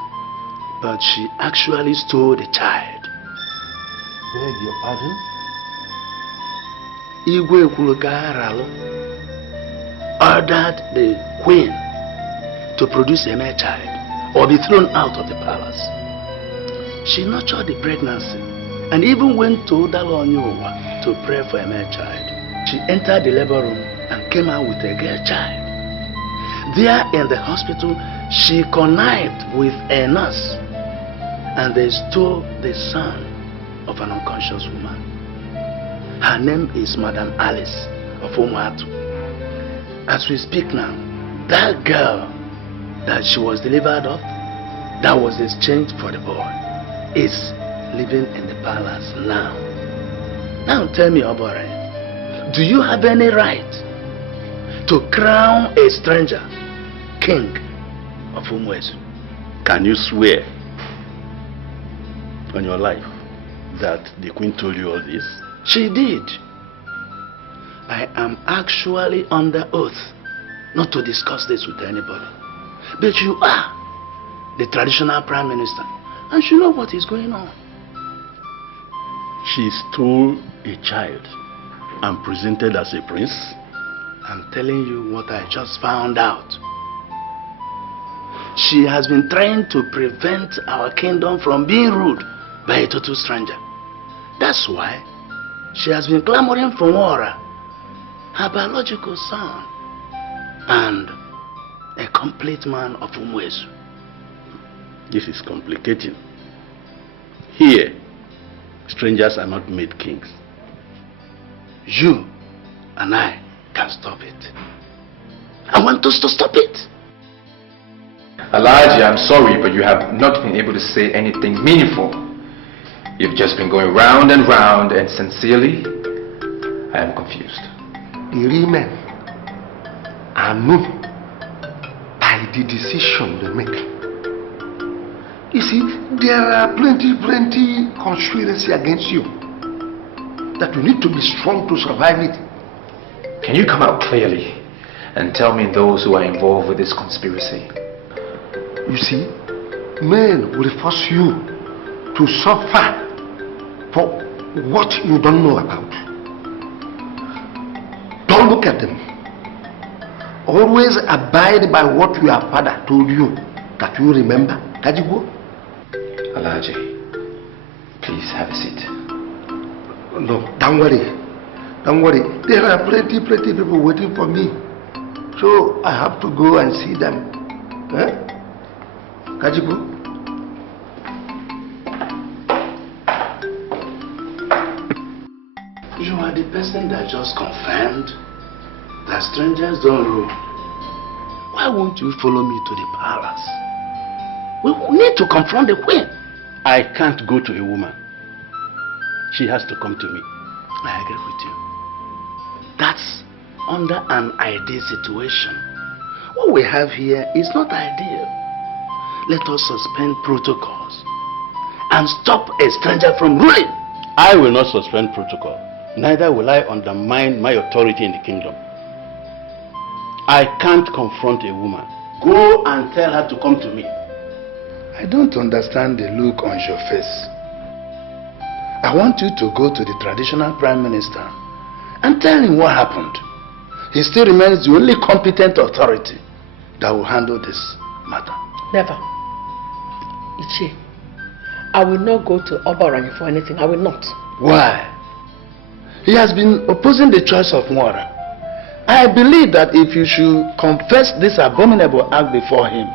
But she actually stole the child. Beg your pardon? Igwe Kulugaralu ordered the queen to produce a male child or be thrown out of the palace. She nurtured the pregnancy and even went to Dalonyowa to pray for a male child. She entered the labor room and came out with a girl child. There in the hospital, she connived with a nurse and they stole the son of an unconscious woman. Her name is Madam Alice of Umuatu. As we speak now, that girl that she was delivered of, that was exchanged for the boy, is living in the palace now. Now tell me, Obore, do you have any right to crown a stranger king of Umuezu? Can you swear on your life that the queen told you all this? She did. I am actually under oath not to discuss this with anybody. But you are the traditional prime minister and you know what is going on. She stole a child and presented as a prince? I'm telling you what I just found out. She has been trying to prevent our kingdom from being ruled by a total stranger. That's why she has been clamoring for Ora, her biological son, and a complete man of Umuezu. This is complicating. Here, strangers are not made kings. You and I can stop it. I want us to stop it. Alhaji, I'm sorry, but you have not been able to say anything meaningful. You've just been going round and round, and sincerely, I am confused. The real men are known by the decision they make. You see, there are plenty conspiracy against you that you need to be strong to survive it. Can you come out clearly and tell me those who are involved with this conspiracy? You see, men will force you to suffer for what you don't know about. Don't Don't look at them. Always abide by what your father told you that you remember. Kajigo? Alhaji, please have a seat. No, don't worry. Don't worry. There are plenty people waiting for me. So I have to go and see them. Eh? Kajigo? You are the person that just confirmed that strangers don't rule. Why won't you follow me to the palace? We need to confront the queen. I can't go to a woman. She has to come to me. I agree with you. That's under an ideal situation. What we have here is not ideal. Let us suspend protocols and stop a stranger from ruling. I will not suspend protocol. Neither will I undermine my authority in the kingdom. I can't confront a woman. Go and tell her to come to me. I don't understand the look on your face. I want you to go to the traditional prime minister and tell him what happened. He still remains the only competent authority that will handle this matter. Never. Ichie, I will not go to Obarani for anything. I will not. Why? He has been opposing the choice of Mwara. I believe that if you should confess this abominable act before him,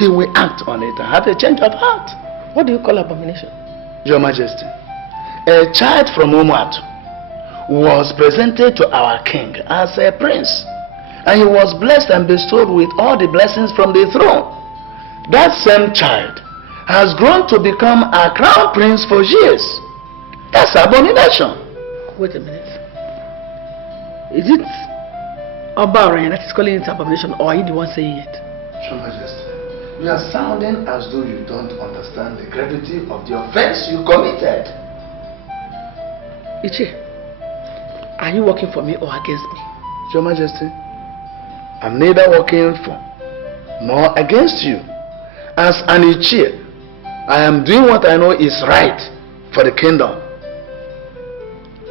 he will act on it and have a change of heart. What do you call abomination? Your Majesty, a child from Umuatu was presented to our king as a prince, and he was blessed and bestowed with all the blessings from the throne. That same child has grown to become a crown prince for years. That's abomination. Wait a minute. Is it Obarani that is calling it abomination, or are you the one saying it? Your Majesty, you are sounding as though you don't understand the gravity of the offense you committed. Ichie, are you working for me or against me? Your Majesty, I'm neither working for nor against you. As an Ichie, I am doing what I know is right for the kingdom.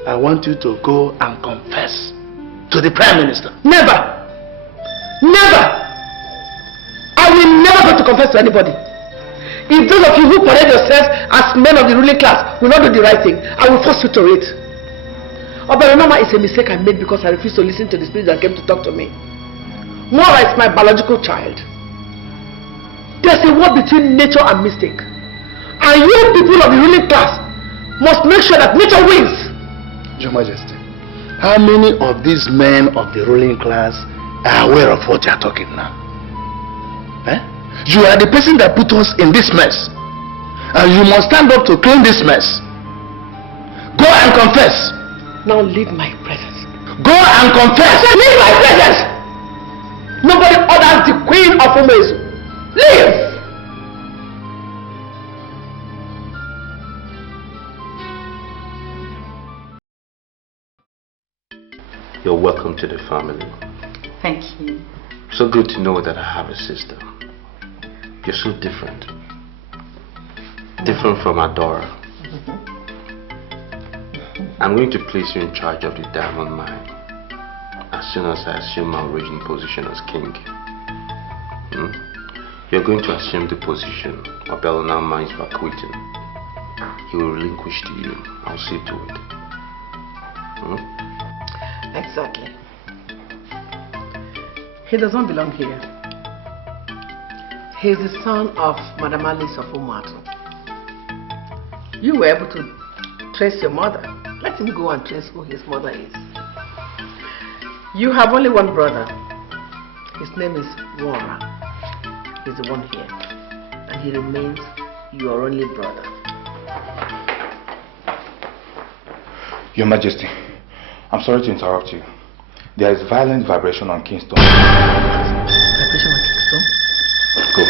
I want you to go and confess to the Prime Minister. Never! Never! I will never go to confess to anybody. If those of you who parade yourselves as men of the ruling class will not do the right thing, I will force you to it. Oberonoma is a mistake I made because I refused to listen to the spirit that came to talk to me. Mora is my biological child. There's a war between nature and mistake. And you people of the ruling class must make sure that nature wins. Your Majesty, how many of these men of the ruling class are aware of what you are talking now? Eh? You are the person that put us in this mess, and you must stand up to clean this mess. Go and confess. Now leave my presence. Go and confess. I said leave my presence. Nobody orders the queen of Umezu. Leave. You're welcome to the family. Thank you. So good to know that I have a sister. You're so different. Different from Adora. I'm going to place you in charge of the diamond mine as soon as I assume my original position as king. You're going to assume the position of Belonama is vacating. He will relinquish to you. I'll see to it. Exactly. He does not belong here. He is the son of Madam Alice of Umuatu. You were able to trace your mother. Let him go and trace who his mother is. You have only one brother. His name is Wara. He's the one here. And he remains your only brother. Your Majesty, I'm sorry to interrupt you. There is violent vibration on Kingston. Vibration on Kingston? Go.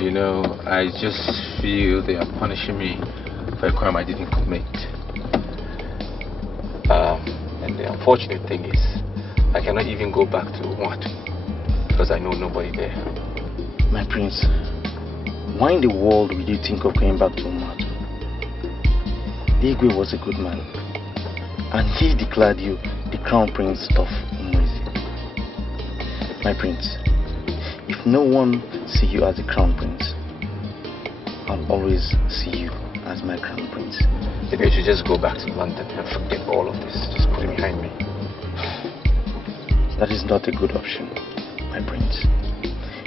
You know, I just feel they are punishing me for a crime I didn't commit. And the unfortunate thing is, I cannot even go back to Umuatu. Because I know nobody there. My prince, why in the world would you think of going back to Umatu? Igwe was a good man, and he declared you the crown prince of Umwezi. My prince, if no one see you as the crown prince, I'll always see you as my crown prince. Maybe I should just go back to London and forget all of this. Just put it behind me. That is not a good option, my prince.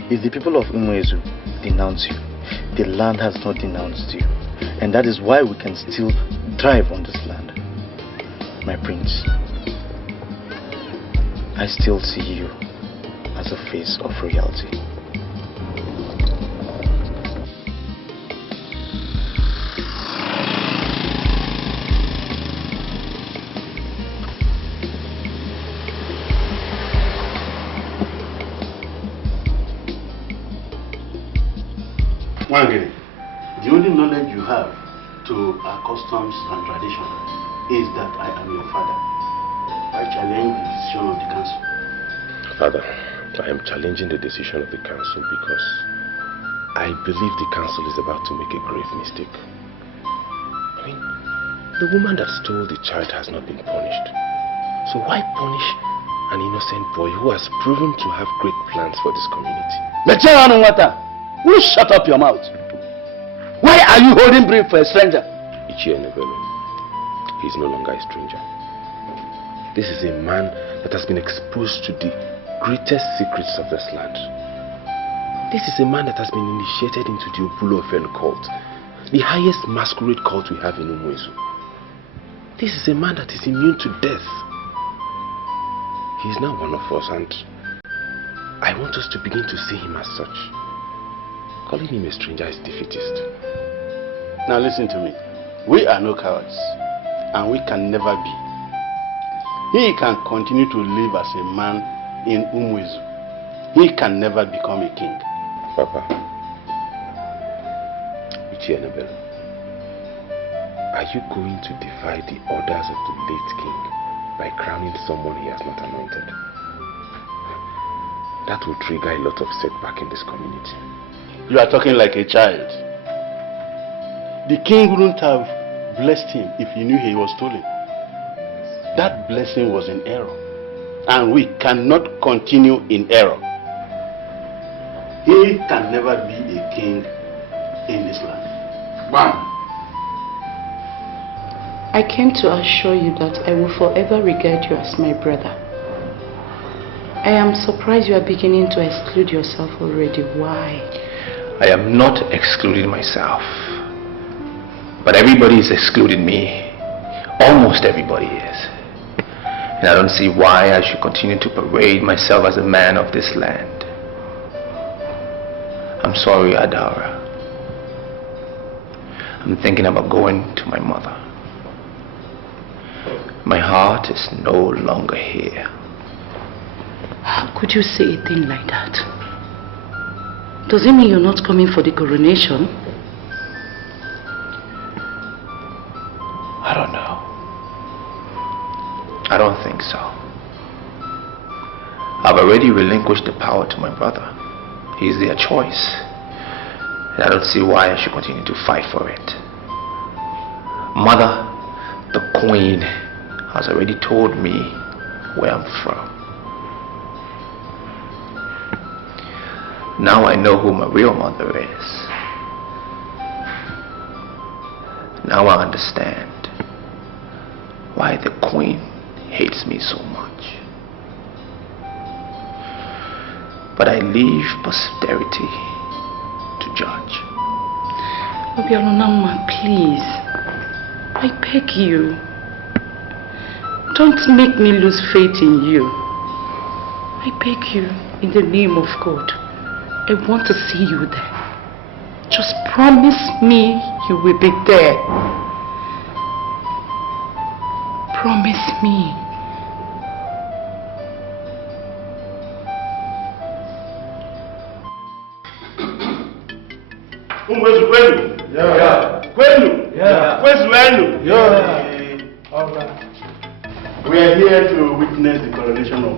If the people of Umwezu denounce you, the land has not denounced you. And that is why we can still thrive on this land. My prince, I still see you as a face of reality. Wangere, the only knowledge you have to our customs and tradition is that I am your father. I challenge the decision of the council. Father, I am challenging the decision of the council because I believe the council is about to make a grave mistake. I mean, the woman that stole the child has not been punished. So why punish an innocent boy who has proven to have great plans for this community? Will you shut up your mouth? Why are you holding brief for a stranger? Ichie Nebelo, he is no longer a stranger. This is a man that has been exposed to the greatest secrets of this land. This is a man that has been initiated into the Obulofen cult, the highest masquerade cult we have in Umwezu. This is a man that is immune to death. He is now one of us, and I want us to begin to see him as such. Calling him a stranger is defeatist. Now listen to me. We are no cowards, and we can never be. He can continue to live as a man in Umwezu. He can never become a king. Papa, Ichie Nebelo, are you going to defy the orders of the late king by crowning someone he has not anointed? That will trigger a lot of setback in this community. You are talking like a child. The king wouldn't have blessed him if he knew he was stolen. That blessing was in error. And we cannot continue in error. He can never be a king in this land. Bam! I came to assure you that I will forever regard you as my brother. I am surprised you are beginning to exclude yourself already. Why? I am not excluding myself. But everybody is excluding me. Almost everybody is. And I don't see why I should continue to parade myself as a man of this land. I'm sorry, Adara. I'm thinking about going to my mother. My heart is no longer here. How could you say a thing like that? Does it mean you're not coming for the coronation? I don't know. I don't think so. I've already relinquished the power to my brother. He's their choice. And I don't see why I should continue to fight for it. Mother, the queen, has already told me where I'm from. Now I know who my real mother is. Now I understand why the queen hates me so much. But I leave posterity to judge. Obialonama, please. I beg you. Don't make me lose faith in you. I beg you, in the name of God. I want to see you there. Just promise me you will be there. Promise me. We are here to witness the coronation of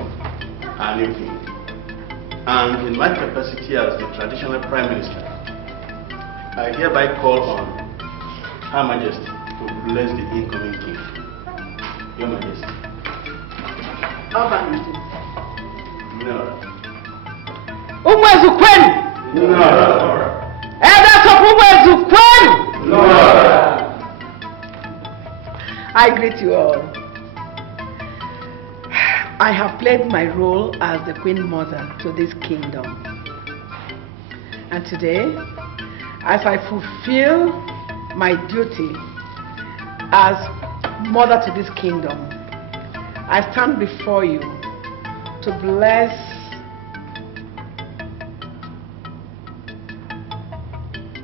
our new king. and in my capacity as the traditional Prime Minister, I hereby call on Her Majesty to bless the incoming king. Your Majesty. Nora. Umwezukwen! Nora. Elders of Umwezukwen! Nora. I greet you all. I have played my role as the Queen Mother to this kingdom. And today, as I fulfill my duty as Mother to this kingdom, I stand before you to bless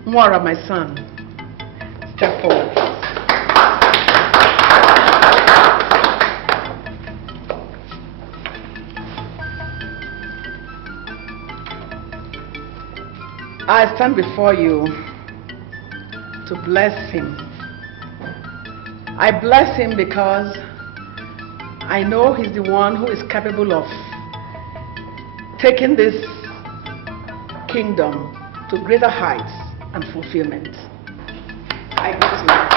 Mwara, my son. Step forward. I stand before you to bless him. I bless him because I know he's the one who is capable of taking this kingdom to greater heights and fulfillment. I greet you.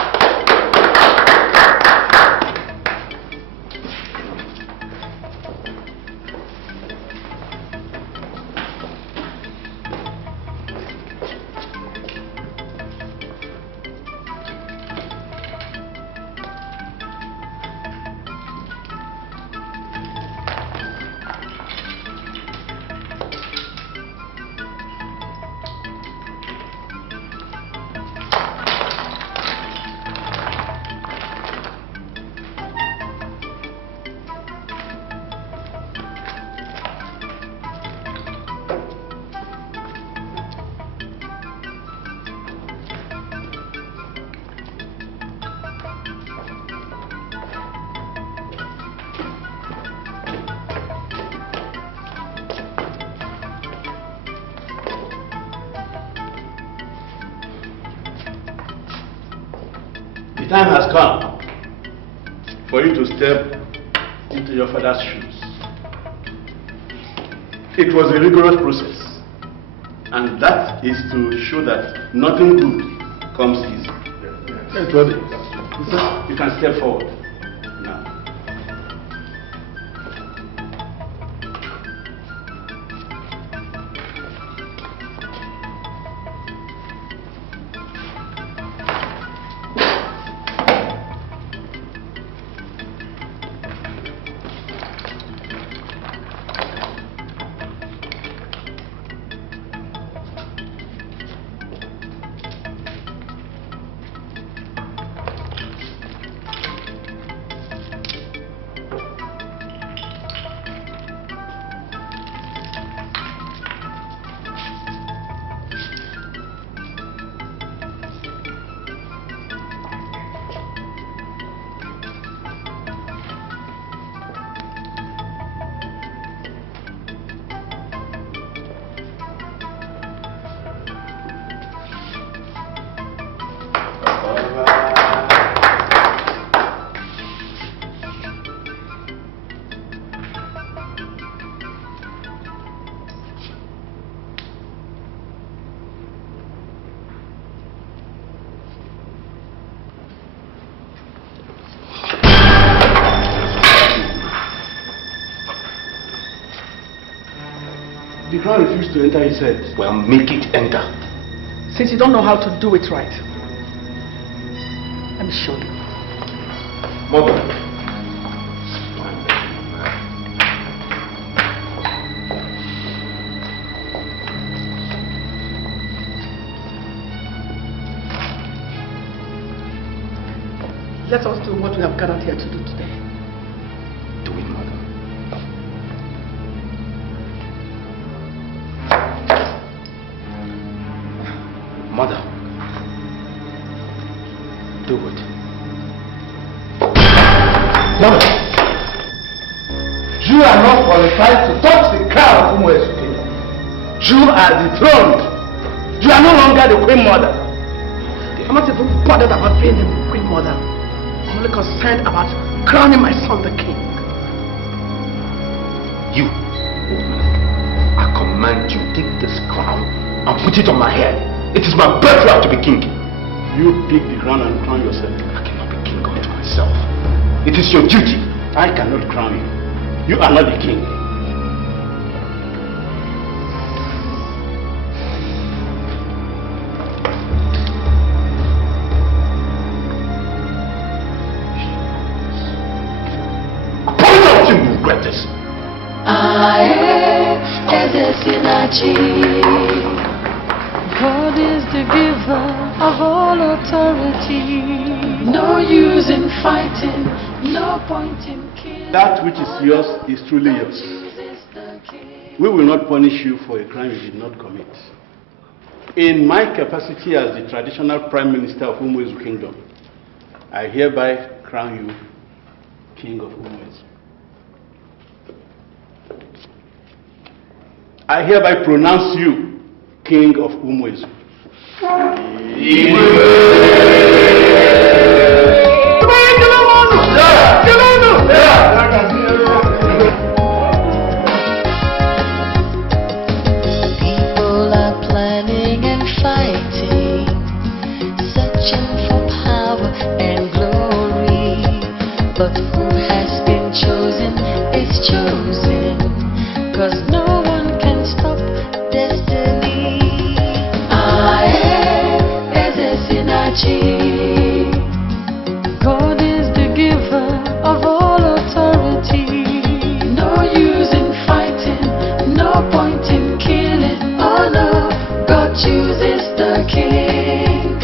The time has come for you to step into your father's shoes. It was a rigorous process, and that is to show that nothing good comes easy. You can step forward now. The crown refused to enter his head. Well, make it enter. Since you don't know how to do it right, let me show you. Mother. Let us do what we have gathered here to do today. Do it, Mother. Mother, do it. Mother, you are not qualified to touch the crown of Umwe's kingdom. You are dethroned. You are no longer the Queen Mother. I'm not even bothered about being the Queen Mother. I'm only concerned about crowning my son the king. You, I command command you take this crown and put it on my head. It is my birthright to be king. You pick the crown and crown yourself. I cannot be king unto myself. It is your duty. I cannot crown you. You are not the king. God is the giver of all authority. No use in fighting, no point in killing. That which is yours is truly yours. We will not punish you for a crime you did not commit. In my capacity as the traditional Prime Minister of Umuezu Kingdom, I hereby crown you King of Umuezu. I hereby pronounce you King of Umuezu. People are planning and fighting, searching for power and glory. But who has been chosen is chosen, 'cause no one can stop destiny. God is the giver of all authority. No use in fighting, no point in killing. Oh no, God chooses the king.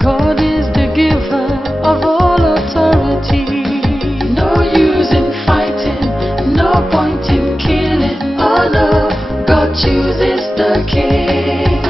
God is the giver of all authority. No use in fighting, no point in killing. Oh no, God chooses the king.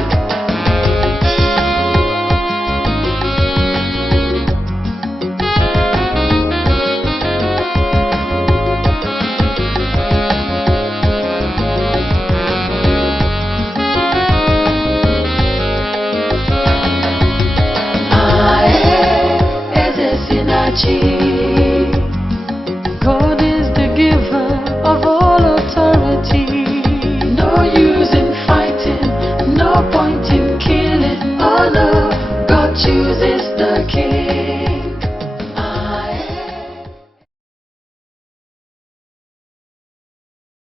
God is the giver of all authority. No use in fighting, no point